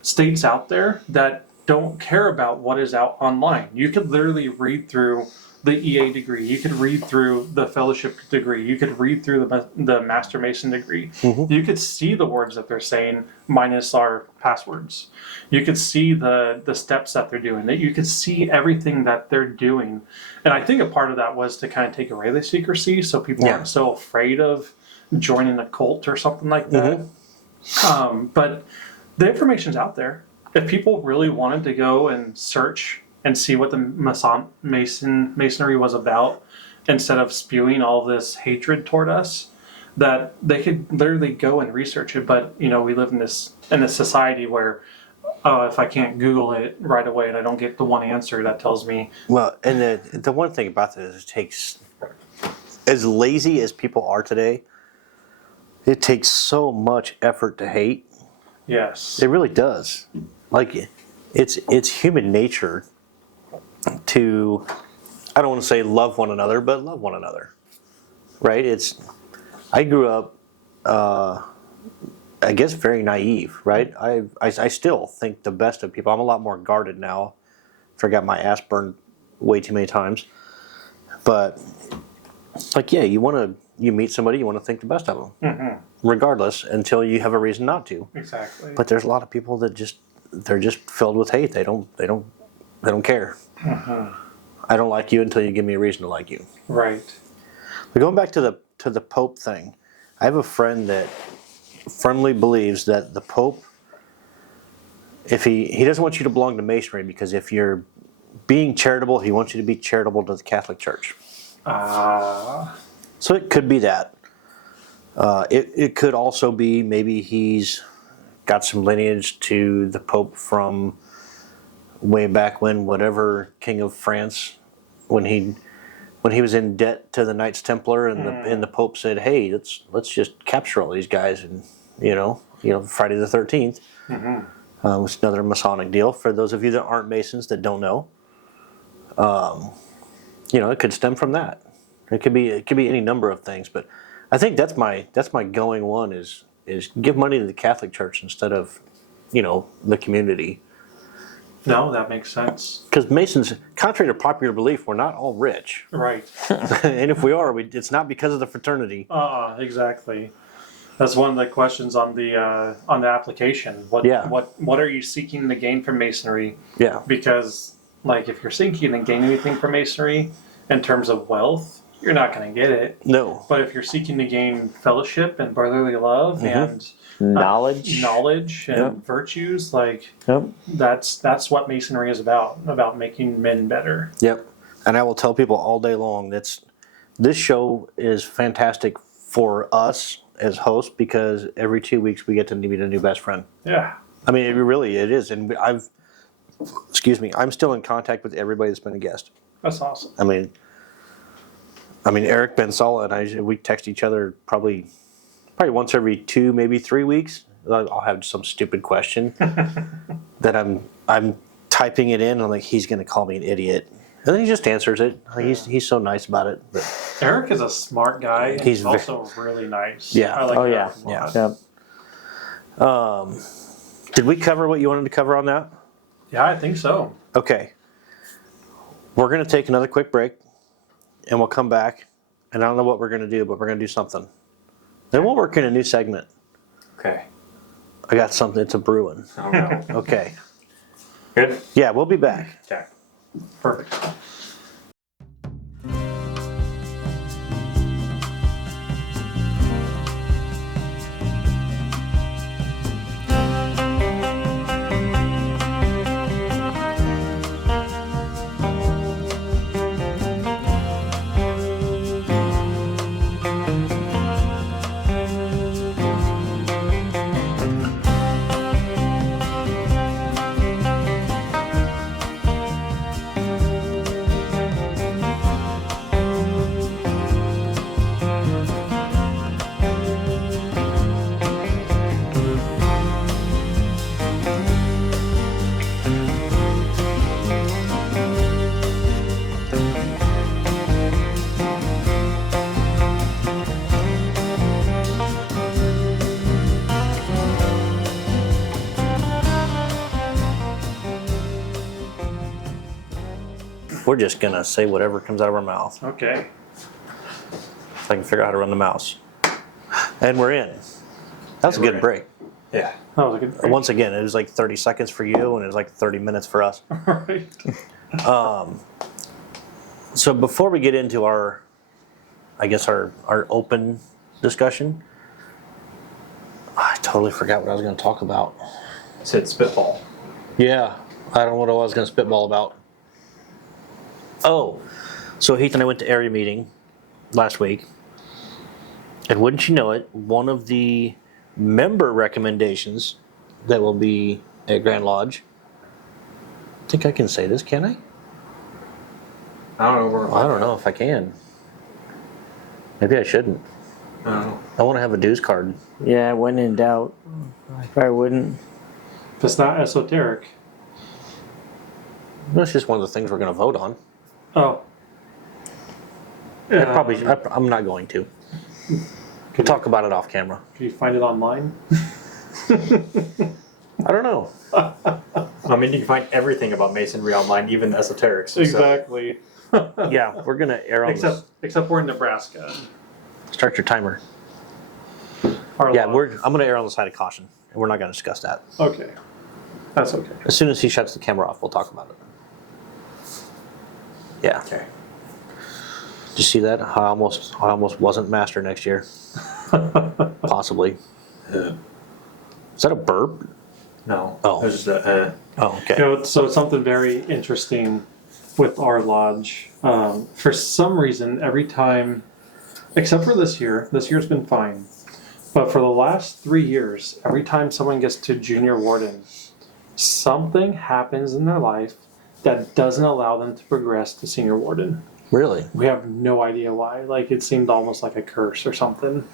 states out there that don't care about what is out online. You could literally read through the EA degree. You could read through the fellowship degree. You could read through the Master Mason degree. You could see the words that they're saying minus our passwords. You could see the steps that they're doing. That you could see everything that they're doing. And I think a part of that was to kind of take away the secrecy, so people aren't so afraid of joining a cult or something like that. But the information's out there. If people really wanted to go and search and see what the Masonry was about, instead of spewing all this hatred toward us, that they could literally go and research it. But we live in this society where if I can't Google it right away and I don't get the one answer that tells me. Well, and the one thing about this is it takes, as lazy as people are today, it takes so much effort to hate. Yes, it really does. Like it's human nature to, I don't want to say love one another, but love one another, right? I grew up, I guess, very naive, right? I still think the best of people. I'm a lot more guarded now. Got my ass burned way too many times, but you meet somebody, you want to think the best of them, regardless, until you have a reason not to. Exactly. But there's a lot of people that they're just filled with hate. They don't care. I don't like you until you give me a reason to like you. Right. But going back to the Pope thing, I have a friend that firmly believes that the Pope, if he doesn't want you to belong to Masonry, because if you're being charitable, he wants you to be charitable to the Catholic Church. So it could be that. It could also be maybe he's got some lineage to the Pope from way back when, whatever King of France, when he was in debt to the Knights Templar, and the Pope said, "Hey, let's just capture all these guys," and Friday the 13th. It's another Masonic deal. For those of you that aren't Masons that don't know, it could stem from that. It could be any number of things, but I think that's my going one is give money to the Catholic Church instead of, the community. No, that makes sense. Because Masons, contrary to popular belief, we're not all rich. Right. And if we are, it's not because of the fraternity. Exactly. That's one of the questions on the application. What are you seeking to gain from Masonry? Yeah. Because if you're seeking to gain anything from Masonry in terms of wealth, you're not going to get it. No. But if you're seeking to gain fellowship and brotherly love and knowledge and virtues, that's what Masonry is about making men better. Yep. And I will tell people all day long this show is fantastic for us as hosts, because every 2 weeks we get to meet a new best friend. Yeah. I mean, it is. And I'm still in contact with everybody that's been a guest. That's awesome. I mean, Eric Bensala and we text each other probably probably once every 2, maybe 3 weeks, I'll have some stupid question that I'm typing it in. And I'm like, he's going to call me an idiot, and then he just answers it. Like, he's so nice about it. But Eric is a smart guy. And He's he's also really nice. Yeah. I like Oh, Eric yeah. a lot. Yep. did we cover what you wanted to cover on that? Yeah, I think so. Okay. We're going to take another quick break, and we'll come back. And I don't know what we're going to do, but we're going to do something. Then we'll work in a new segment. Okay. I got something. It's a brewing. Oh no. Okay. Good? Yeah, we'll be back. Okay. Perfect. We're just going to say whatever comes out of our mouth. Okay. If I can figure out how to run the mouse. And we're in. That was a Yeah, we're good in. break. Yeah. That was a good break. Once again, it was like 30 seconds for you, and it was like 30 minutes for us. Right. So before we get into our open discussion, I totally forgot what I was going to talk about. Said spitball. Yeah, I don't know what I was going to spitball about. Oh, so Heath and I went to area meeting last week, and wouldn't you know it, one of the member recommendations that will be at Grand Lodge. I think I can say this, can I? I don't know. I don't know if I can. Maybe I shouldn't. I don't know. I want to have a dues card. Yeah, when in doubt, I probably wouldn't. If it's not esoteric. That's just one of the things we're going to vote on. Oh. I'm not going to. We'll talk about it off camera. Can you find it online? I don't know. I mean, you can find everything about Masonry online, even esoterics. so- Exactly. Yeah, we're going to err on this. Except we're in Nebraska. Start your timer. Our Yeah, law. I'm going to err on the side of caution, and we're not going to discuss that. Okay. That's okay. As soon as he shuts the camera off, we'll talk about it. Yeah. Okay. Did you see that? I almost wasn't master next year. Possibly. Is that a burp? No. Oh. It was just a. Oh, okay. You know, so it's something very interesting with our lodge. For some reason, every time, except for this year's been fine. But for the last 3 years, every time someone gets to junior warden, something happens in their life that doesn't allow them to progress to senior warden. Really? We have no idea why. Like, it seemed almost like a curse or something.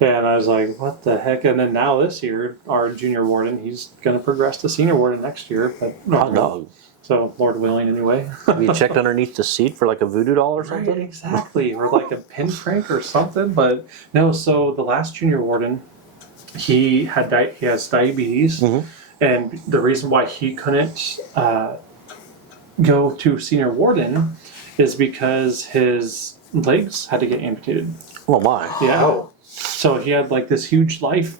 And I was like, what the heck? And then now this year, our junior warden, he's going to progress to senior warden next year. But Hot dog. So, Lord willing, anyway. Have you checked underneath the seat for like a voodoo doll or something? Right, exactly. Or like a pin prank or something. But no, so the last junior warden, he has diabetes. Mhm. And the reason why he couldn't go to senior warden is because his legs had to get amputated. Oh my. Yeah. Oh. So he had like this huge life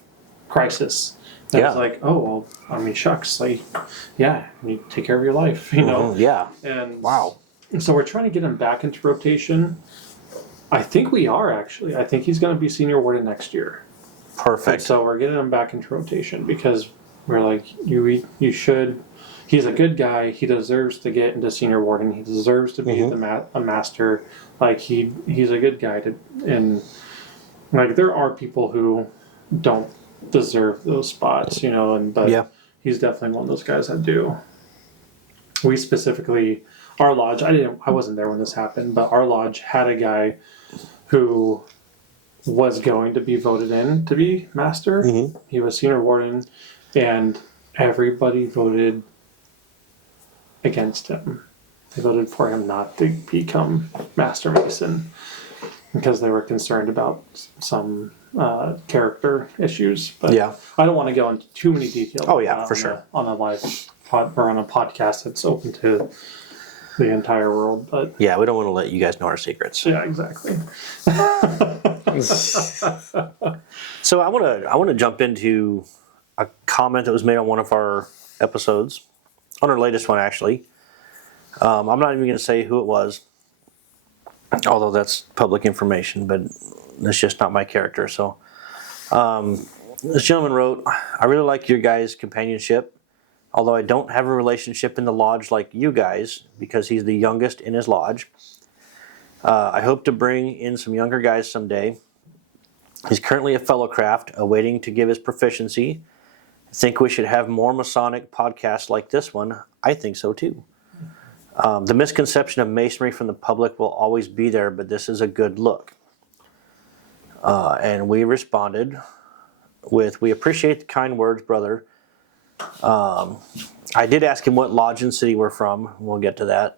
crisis. And Yeah. it's like, oh, well, I mean, shucks. Like, yeah, you take care of your life, you know? Mhm, yeah. And Wow. so we're trying to get him back into rotation. I think we are actually. I think he's going to be senior warden next year. And Perfect. so we're getting him back into rotation because we're like, you should. He's a good guy. He deserves to get into senior warden. He deserves to be a master. Like he's a good guy and like there are people who don't deserve those spots, you know. But Yeah. he's definitely one of those guys that do. We specifically, our lodge. I wasn't there when this happened, but our lodge had a guy who was going to be voted in to be master. Mm-hmm. He was senior warden, and everybody voted against him. They voted for him not to become Master Mason because they were concerned about some character issues. But Yeah. I don't want to go into too many details. Oh, yeah, for sure. On a live or on a podcast that's open to the entire world. But Yeah, we don't want to let you guys know our secrets. yeah, exactly. So I want to jump into a comment that was made on one of our episodes, on our latest one actually. I'm not even going to say who it was, although that's public information, but that's just not my character. So this gentleman wrote, "I really like your guys' companionship, although I don't have a relationship in the lodge like you guys because he's the youngest in his lodge. I hope to bring in some younger guys someday. He's currently a fellow craft, awaiting to give his proficiency. I think we should have more Masonic podcasts like this one. I think so too. The misconception of Masonry from the public will always be there, but this is a good look." And we responded with, "We appreciate the kind words, brother. I did ask him what lodge and city we're from. We'll get to that.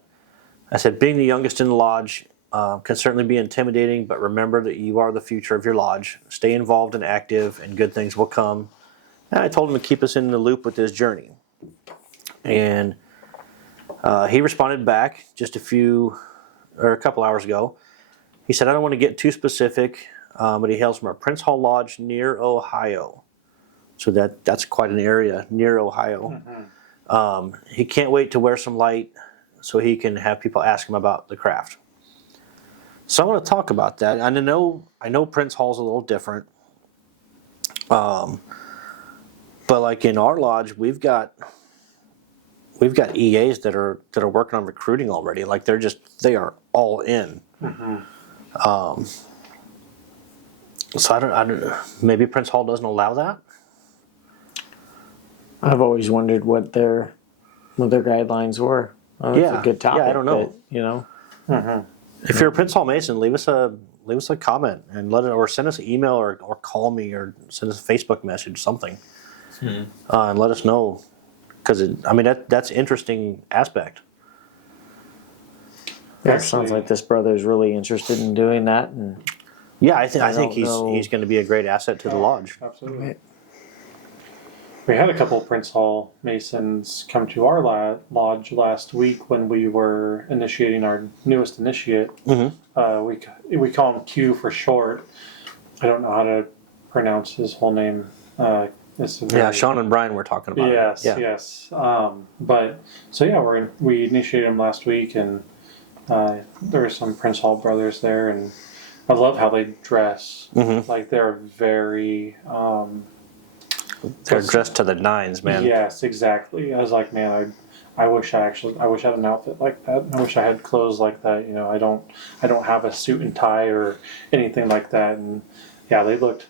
I said, being the youngest in the lodge can certainly be intimidating, but remember that you are the future of your lodge. Stay involved and active, and good things will come." And I told him to keep us in the loop with his journey. And he responded back just a couple hours ago. He said, "I don't want to get too specific, but he hails from a Prince Hall Lodge near Ohio." So that's quite an area near Ohio. Mm-hmm. He can't wait to wear some light so he can have people ask him about the craft. So I want to talk about that. And I know Prince Hall's a little different. But like in our lodge, we've got EAs that are working on recruiting already. Like they are all in. Mm-hmm. So I don't. Maybe Prince Hall doesn't allow that. I've always wondered what their guidelines were. That's a good topic. Yeah, I don't know. But, you know, If you're a Prince Hall Mason, leave us a comment and or send us an email or call me or send us a Facebook message, something, and let us know, because that's interesting aspect. yeah, it sounds like this brother is really interested in doing that, and Yeah, I think don't he's going to be a great asset to the lodge. Absolutely. We had a couple of Prince Hall Masons come to our lodge last week when we were initiating our newest initiate. Mm-hmm. We call him Q for short. I don't know how to pronounce his whole name. Sean and Brian were talking about yes, it. Yes. But so yeah, we initiated him last week, and there were some Prince Hall brothers there, and I love how they dress. Mm-hmm. Like they're very. They're dressed to the nines, man. Yes, exactly. I was like, man, I wish I had an outfit like that. I wish I had clothes like that. You know, I don't have a suit and tie or anything like that. And yeah, they looked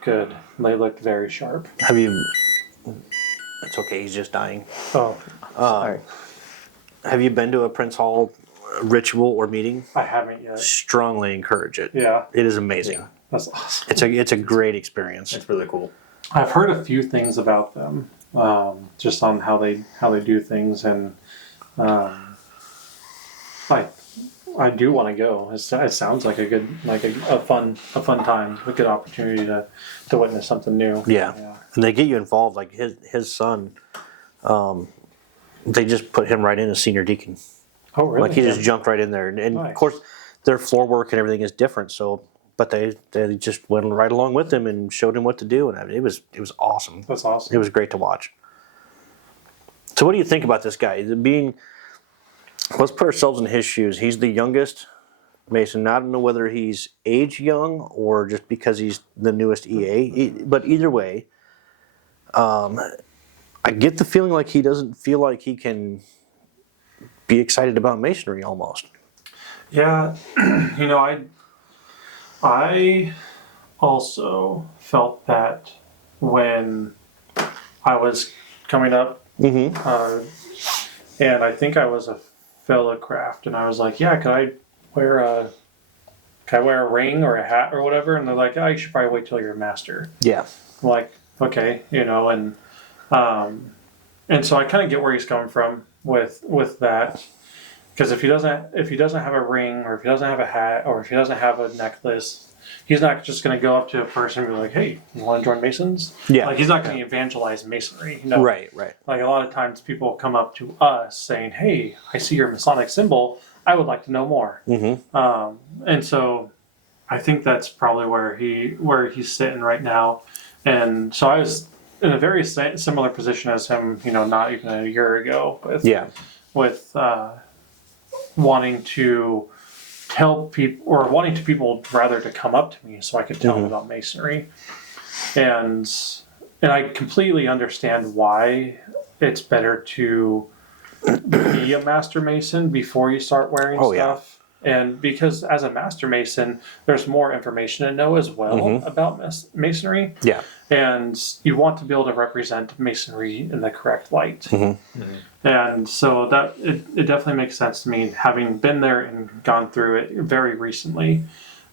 good. They looked very sharp. Have you? It's okay. He's just dying. Oh, sorry. Have you been to a Prince Hall ritual or meeting? I haven't yet. Strongly encourage it. Yeah, it is amazing. Yeah, that's awesome. It's a great experience. It's really cool. I've heard a few things about them, just on how they do things, and I do want to go. It sounds like a fun time, a good opportunity to witness something new. Yeah. And they get you involved. Like his son, they just put him right in as senior deacon. Oh, really? Like he just jumped right in there, and Nice. Of course their floor work and everything is different. So. But they just went right along with him and showed him what to do, and it was awesome. That's awesome. It was great to watch. So what do you think about this guy? Let's put ourselves in his shoes. He's the youngest Mason. I don't know whether he's age young or just because he's the newest EA. But either way, I get the feeling like he doesn't feel like he can be excited about Masonry almost. Yeah, I also felt that when I was coming up, and I think I was a fellow craft, and I was like, yeah, can I can I wear a ring or a hat or whatever? And they're like, oh, you should probably wait till you're a master. Yeah. I'm like, okay, and so I kind of get where he's coming from with that. Because if he doesn't have a ring, or if he doesn't have a hat, or if he doesn't have a necklace, he's not just going to go up to a person and be like, "Hey, you want to join Masons?" Yeah. Like he's not going to evangelize Masonry. Right. Like a lot of times, people come up to us saying, "Hey, I see your Masonic symbol. I would like to know more." And so, I think that's probably where he's sitting right now. And so I was in a very similar position as him. Not even a year ago. With wanting to tell people, or wanting to people rather to come up to me so I could tell them about Masonry, and I completely understand why it's better to be a Master Mason before you start wearing stuff. And because as a Master Mason, there's more information to know as well about Masonry. Yeah. And you want to be able to represent Masonry in the correct light. And so that it definitely makes sense to me, having been there and gone through it very recently.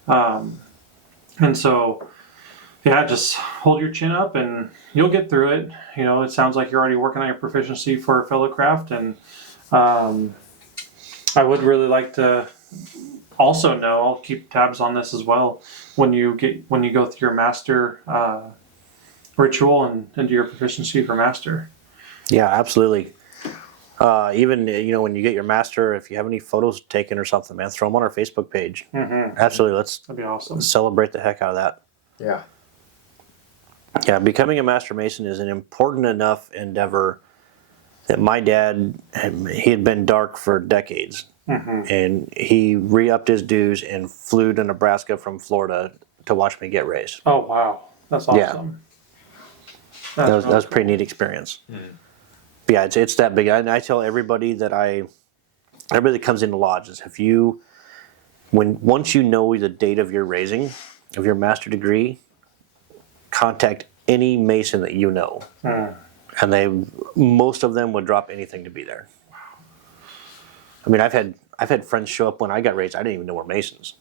And so, just hold your chin up and you'll get through it. It sounds like you're already working on your proficiency for Fellowcraft, and I would really like to also know, I'll keep tabs on this as well, when you go through your master ritual and do your proficiency for master. Yeah, absolutely. Even when you get your master, if you have any photos taken or something, man, throw them on our Facebook page. Absolutely, That'd be awesome. celebrate the heck out of that. Yeah. Yeah, becoming a Master Mason is an important enough endeavor that my dad, he had been dark for decades, and he re-upped his dues and flew to Nebraska from Florida to watch me get raised. Oh wow, that's awesome. That was a pretty neat experience. But yeah, it's that big. And I tell everybody everybody that comes into lodges, once you know the date of your raising, of your master degree, contact any Mason that you know, and most of them would drop anything to be there. I mean, I've had friends show up when I got raised. I didn't even know we're Masons.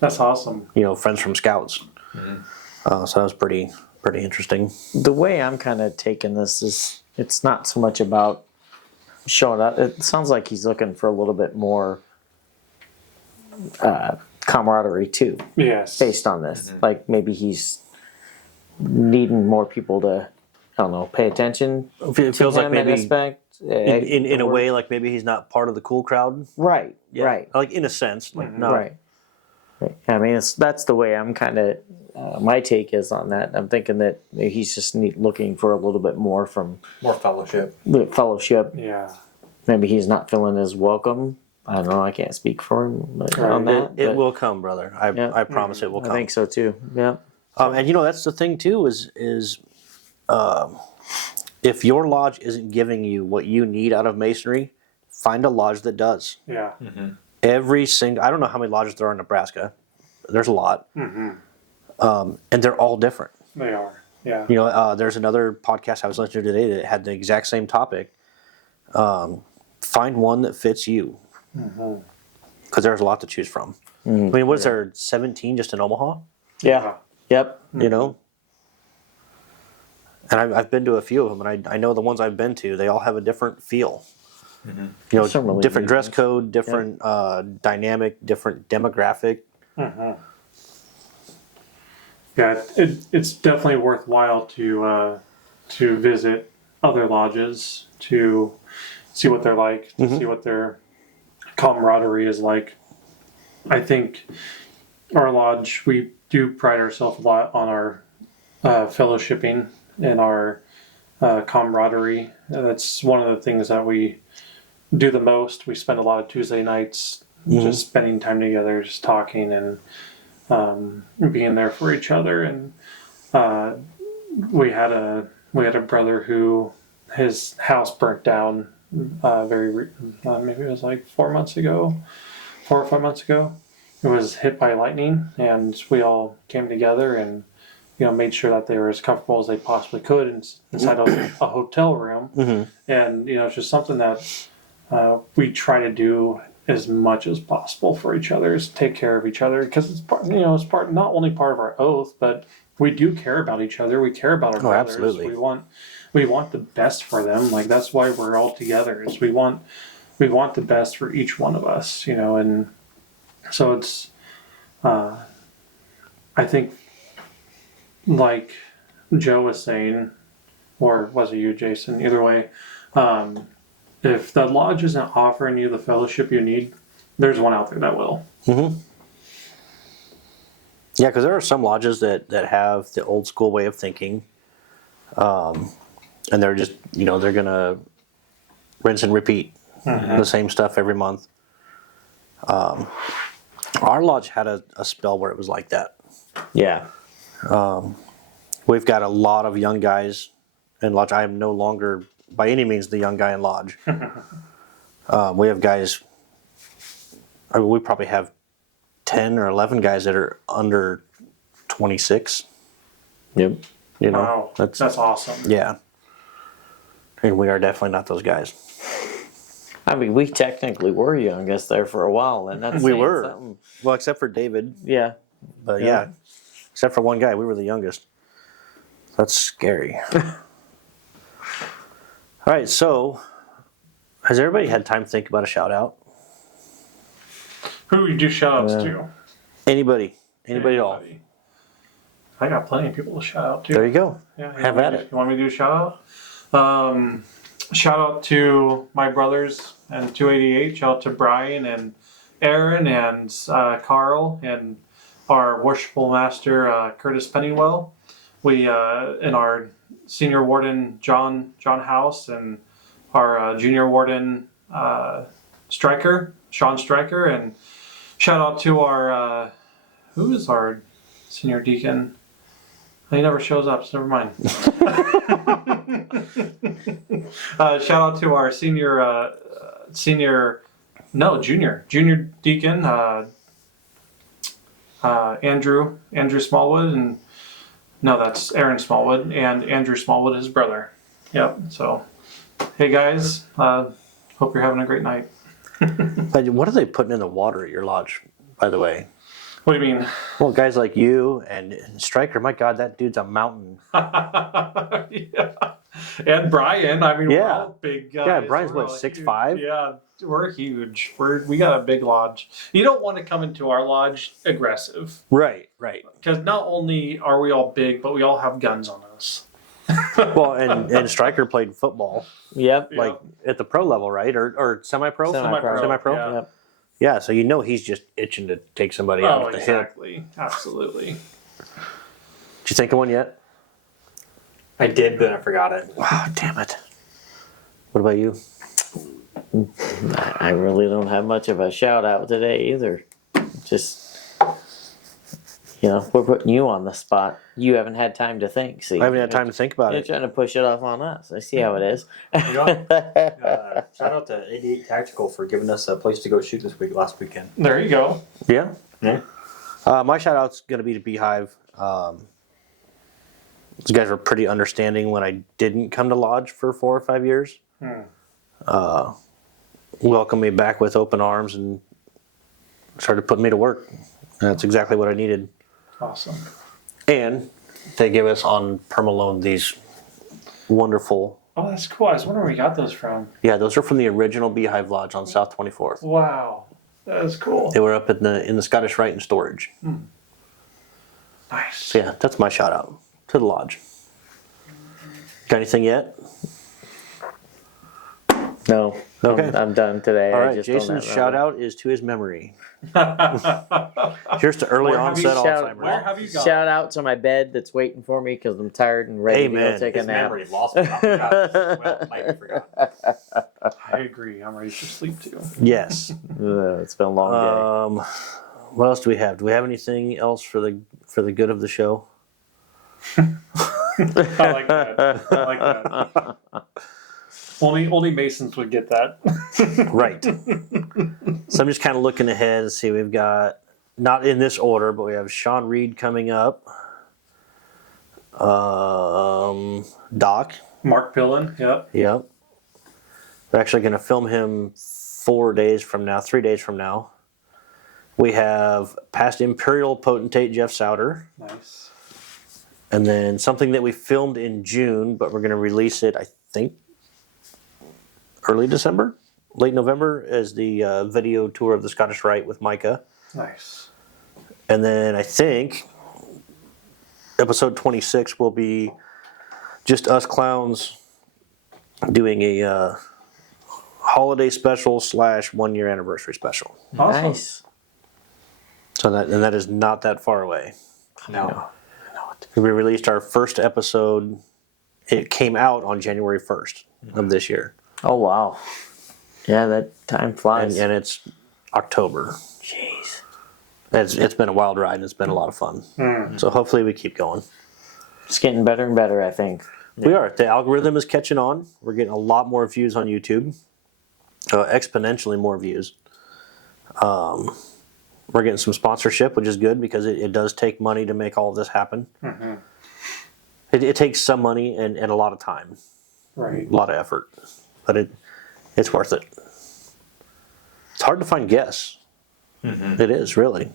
That's awesome. Friends from Scouts. So that was pretty interesting. The way I'm kind of taking this is, it's not so much about showing up. It sounds like he's looking for a little bit more camaraderie too. Yes. Based on this, like maybe he's needing more people to, I don't know, pay attention. It feels like maybe in a or, way, like maybe he's not part of the cool crowd. Right. Yeah. Right. Like in a sense, like no. Right. I mean, that's the way I'm kind of. My take is on that. I'm thinking that he's just looking for a little bit more from More fellowship. the fellowship. Yeah. Maybe he's not feeling as welcome. I don't know. I can't speak for him on that. It will come, brother. I promise it will come. I think so too. Yeah. And that's the thing too is if your lodge isn't giving you what you need out of Masonry, find a lodge that does. Yeah. Every single, I don't know how many lodges there are in Nebraska. There's a lot. And they're all different. They are. Yeah. There's another podcast I was listening to today that had the exact same topic. Find one that fits you. Because there's a lot to choose from. I mean, what is there, 17 just in Omaha? Yeah. Yep. And I've been to a few of them, and I know the ones I've been to, they all have a different feel. Really different dress code, different dynamic, different demographic. Yeah, it's definitely worthwhile to visit other lodges, to see what they're like, to see what their camaraderie is like. I think our lodge, we do pride ourselves a lot on our fellowshipping and our camaraderie. That's one of the things that we do the most. We spend a lot of Tuesday nights just spending time together, just talking and being there for each other. And we had a brother who his house burnt down maybe it was like 4 or 5 months ago. It was hit by lightning, and we all came together and made sure that they were as comfortable as they possibly could inside a hotel room. And it's just something that we try to do as much as possible for each other, is take care of each other, because it's part, it's part, not only part of our oath, but we do care about each other. We care about our brothers. Absolutely. We want the best for them. Like, that's why we're all together, is we want the best for each one of us, and so it's, I think, like Joe was saying, or was it you, Jason? Either way, if the lodge isn't offering you the fellowship you need, there's one out there that will. Mm-hmm. Yeah, because there are some lodges that have the old school way of thinking, and they're just, they're going to rinse and repeat the same stuff every month. Our lodge had a spell where it was like that. Yeah. We've got a lot of young guys in lodge. I am no longer by any means the young guy in lodge. We have guys, we probably have 10 or 11 guys that are under 26. Yep. Wow, that's awesome. Yeah. And we are definitely not those guys. I mean, we technically were youngest there for a while, and that's We saying were. something. Well, except for David. Yeah. But yeah, except for one guy, we were the youngest. That's scary. All right, so has everybody had time to think about a shout out? Who would you do shout outs to? Anybody at all? I got plenty of people to shout out to. There you go. Yeah, Have at it. You want me to do a shout out? Shout out to my brothers and 288. Shout out to Brian and Aaron and Carl and our worshipful master Curtis Pennywell. We and our senior warden John House and our junior warden Stryker, Sean Stryker, and shout out to our who is our senior deacon? He never shows up, so never mind. Shout out to our junior deacon, Andrew Smallwood, and no, that's Aaron Smallwood, and Andrew Smallwood, his brother. Yep. So, hey guys, hope you're having a great night. What are they putting in the water at your lodge, by the way? What do you mean? Well, guys like you and Stryker, my God, that dude's a mountain. Yeah. And Brian, I mean, we're all big guys. Yeah, Brian's We're what, all 6'5"? huge. Yeah, we're huge. We got a big lodge. You don't want to come into our lodge aggressive. Right. Because not only are we all big, but we all have guns on us. Well, and Stryker played football, Yep. like at the pro level, right? Or semi-pro? Semi-pro. Yeah. Yep. Yeah, so he's just itching to take somebody out of the hip. Exactly. Absolutely. Did you think of one yet? I did, but I forgot it. Oh, damn it. What about you? I really don't have much of a shout out today either. Just, we're putting you on the spot. You haven't had time to think. See, I haven't had time to think about You're it. trying to push it off on us. I see how it is. You know what? Shout out to 88 Tactical for giving us a place to go shoot last weekend. There you go. Yeah. Yeah. My shout out's going to be to Beehive. These guys were pretty understanding when I didn't come to Lodge for 4 or 5 years. Welcomed me back with open arms and started putting me to work. And that's exactly what I needed. Awesome. And they give us on perma-loan these wonderful. Oh, that's cool. I was wondering where we got those from. Yeah, those are from the original Beehive Lodge on South 24th. Wow. That is cool. They were up in the Scottish Rite and Storage. Nice. So yeah, that's my shout out to the lodge. Got anything yet? No. Okay. I'm done today. All I right, just Jason's don't shout out is to his memory. Here's to early Where have you onset shout- Alzheimer's. Where have you gone? Shout out to my bed that's waiting for me because I'm tired and ready to Amen. go take a His nap. memory lost me. I forgot. Well, might be forgot. I agree. I'm ready for sleep too. Yes. It's been a long day. What else do we have? Do we have anything else for the good of the show? I like that. Only Masons would get that. Right. So I'm just kind of looking ahead and see. We've got, not in this order, but we have Sean Reed coming up. Doc. Mark Pillin. Yep. Yep. We're actually going to film him 3 days from now, we have past Imperial Potentate Jeff Souter. Nice. And then something that we filmed in June, but we're going to release it, I think, early December, late November, is the video tour of the Scottish Rite with Micah. Nice. And then I think episode 26 will be just us clowns doing a holiday special / 1 year anniversary special. Awesome. Nice. So that is not that far away. No. We released our first episode. It came out on January 1st of this year. Oh wow. Yeah, that time flies. And it's October. Jeez. It's been a wild ride and it's been a lot of fun. So hopefully we keep going. It's getting better and better, I think. We are. The algorithm is catching on. We're getting a lot more views on YouTube. Exponentially more views. We're getting some sponsorship, which is good because it does take money to make all of this happen. Mm-hmm. It takes some money and a lot of time. Right. A lot of effort. But it's worth it. It's hard to find guests. Mm-hmm. It is, really.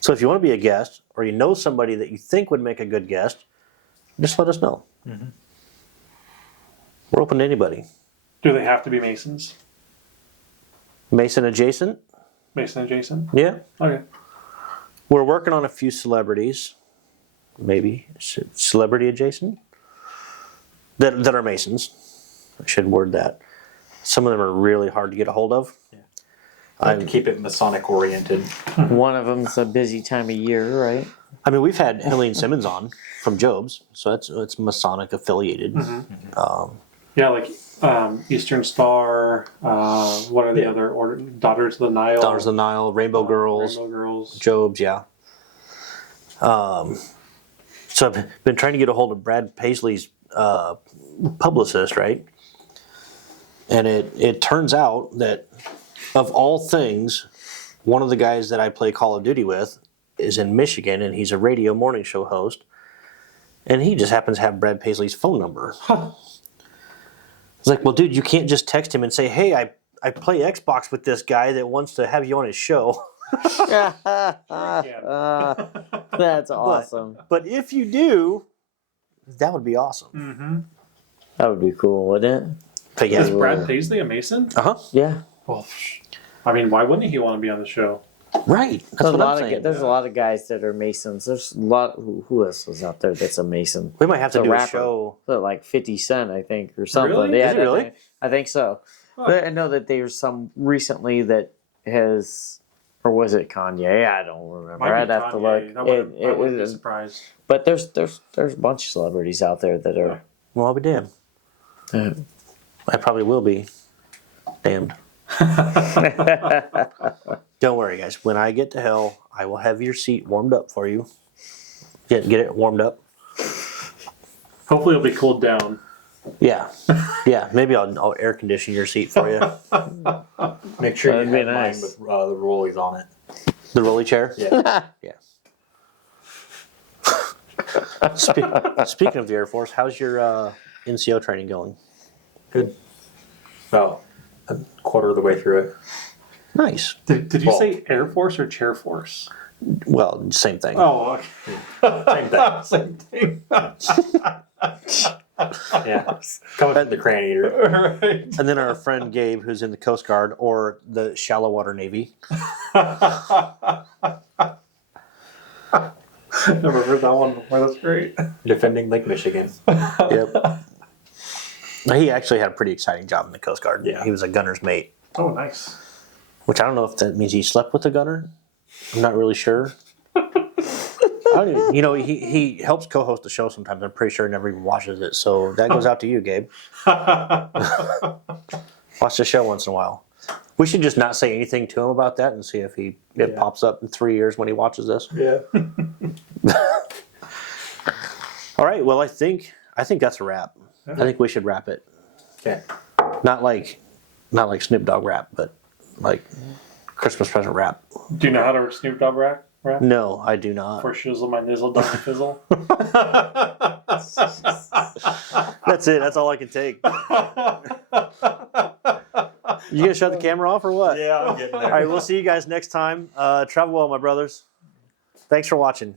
So if you want to be a guest or you know somebody that you think would make a good guest, just let us know. Mm-hmm. We're open to anybody. Do they have to be Masons? Mason adjacent? Mason adjacent? Yeah. Okay. We're working on a few celebrities. Maybe celebrity adjacent? That are Masons. I should word that. Some of them are really hard to get a hold of. Yeah. I like to keep it Masonic oriented. One of them's a busy time of year, right? I mean, we've had Helene Simmons on from Job's, so it's Masonic affiliated. Yeah, like Eastern Star. What are the other order? Daughters of the Nile. Daughters of the Nile, Rainbow Girls, Rainbow Girls. Job's, yeah. So I've been trying to get a hold of Brad Paisley's publicist, right? And it turns out that of all things, one of the guys that I play Call of Duty with is in Michigan, and he's a radio morning show host. And he just happens to have Brad Paisley's phone number. It's like, well, dude, you can't just text him and say, hey, I play Xbox with this guy that wants to have you on his show. That's awesome. But if you do, that would be awesome. Mm-hmm. That would be cool, wouldn't it? But yeah. Is Brad Paisley a Mason? Uh-huh. Yeah. Well, I mean, why wouldn't he want to be on the show? Right. That's what I'm saying. There's a lot of guys that are Masons. There's a lot. Who else was out there that's a Mason? We might have to The do rapper. a show. Like 50 Cent, I think, or something. Really? Yeah, Is it really? I think so. Oh. But I know that there's some recently that has, or was it Kanye? I don't remember. Might I'd be have to Kanye. look. I wouldn't be surprised. But there's a bunch of celebrities out there that are. Well, I'll be damned. I probably will be damned. Don't worry, guys. When I get to hell, I will have your seat warmed up for you. Get it warmed up. Hopefully, it'll be cooled down. Yeah. Yeah. Maybe I'll air condition your seat for you. Make sure That'd you be have nice. mine with the rollies on it. The rolly chair? Yeah. Yeah. Speaking of the Air Force, how's your NCO training going? Good. About a quarter of the way through it. Nice. Did you Well- say Air Force or Chair Force? Well, same thing. Oh, Same thing. same thing. Yeah. Coming from the crayon eater. Right. And then our friend Gabe, who's in the Coast Guard or the Shallow Water Navy. Never heard that one before. That's great. Defending Lake Michigan. Yep. He actually had a pretty exciting job in the Coast Guard. Yeah. He was a gunner's mate, Oh, nice. which I don't know if that means he slept with a gunner. I'm not really sure. I don't even, he helps co-host the show sometimes. I'm pretty sure he never even watches it. So that goes out to you, Gabe. Watch the show once in a while. We should just not say anything to him about that and see if it pops up in 3 years when he watches this. Yeah. All right. Well, I think that's a wrap. I think we should wrap it. Okay. Not like Snoop Dogg rap, but like Christmas present rap. Do you know how to Snoop Dogg rap? No, I do not. For shizzle my nizzle, don't fizzle. That's it. That's all I can take. You gonna shut the camera off or what? Yeah, I'm getting there. All right, we'll see you guys next time. Travel well, my brothers. Thanks for watching.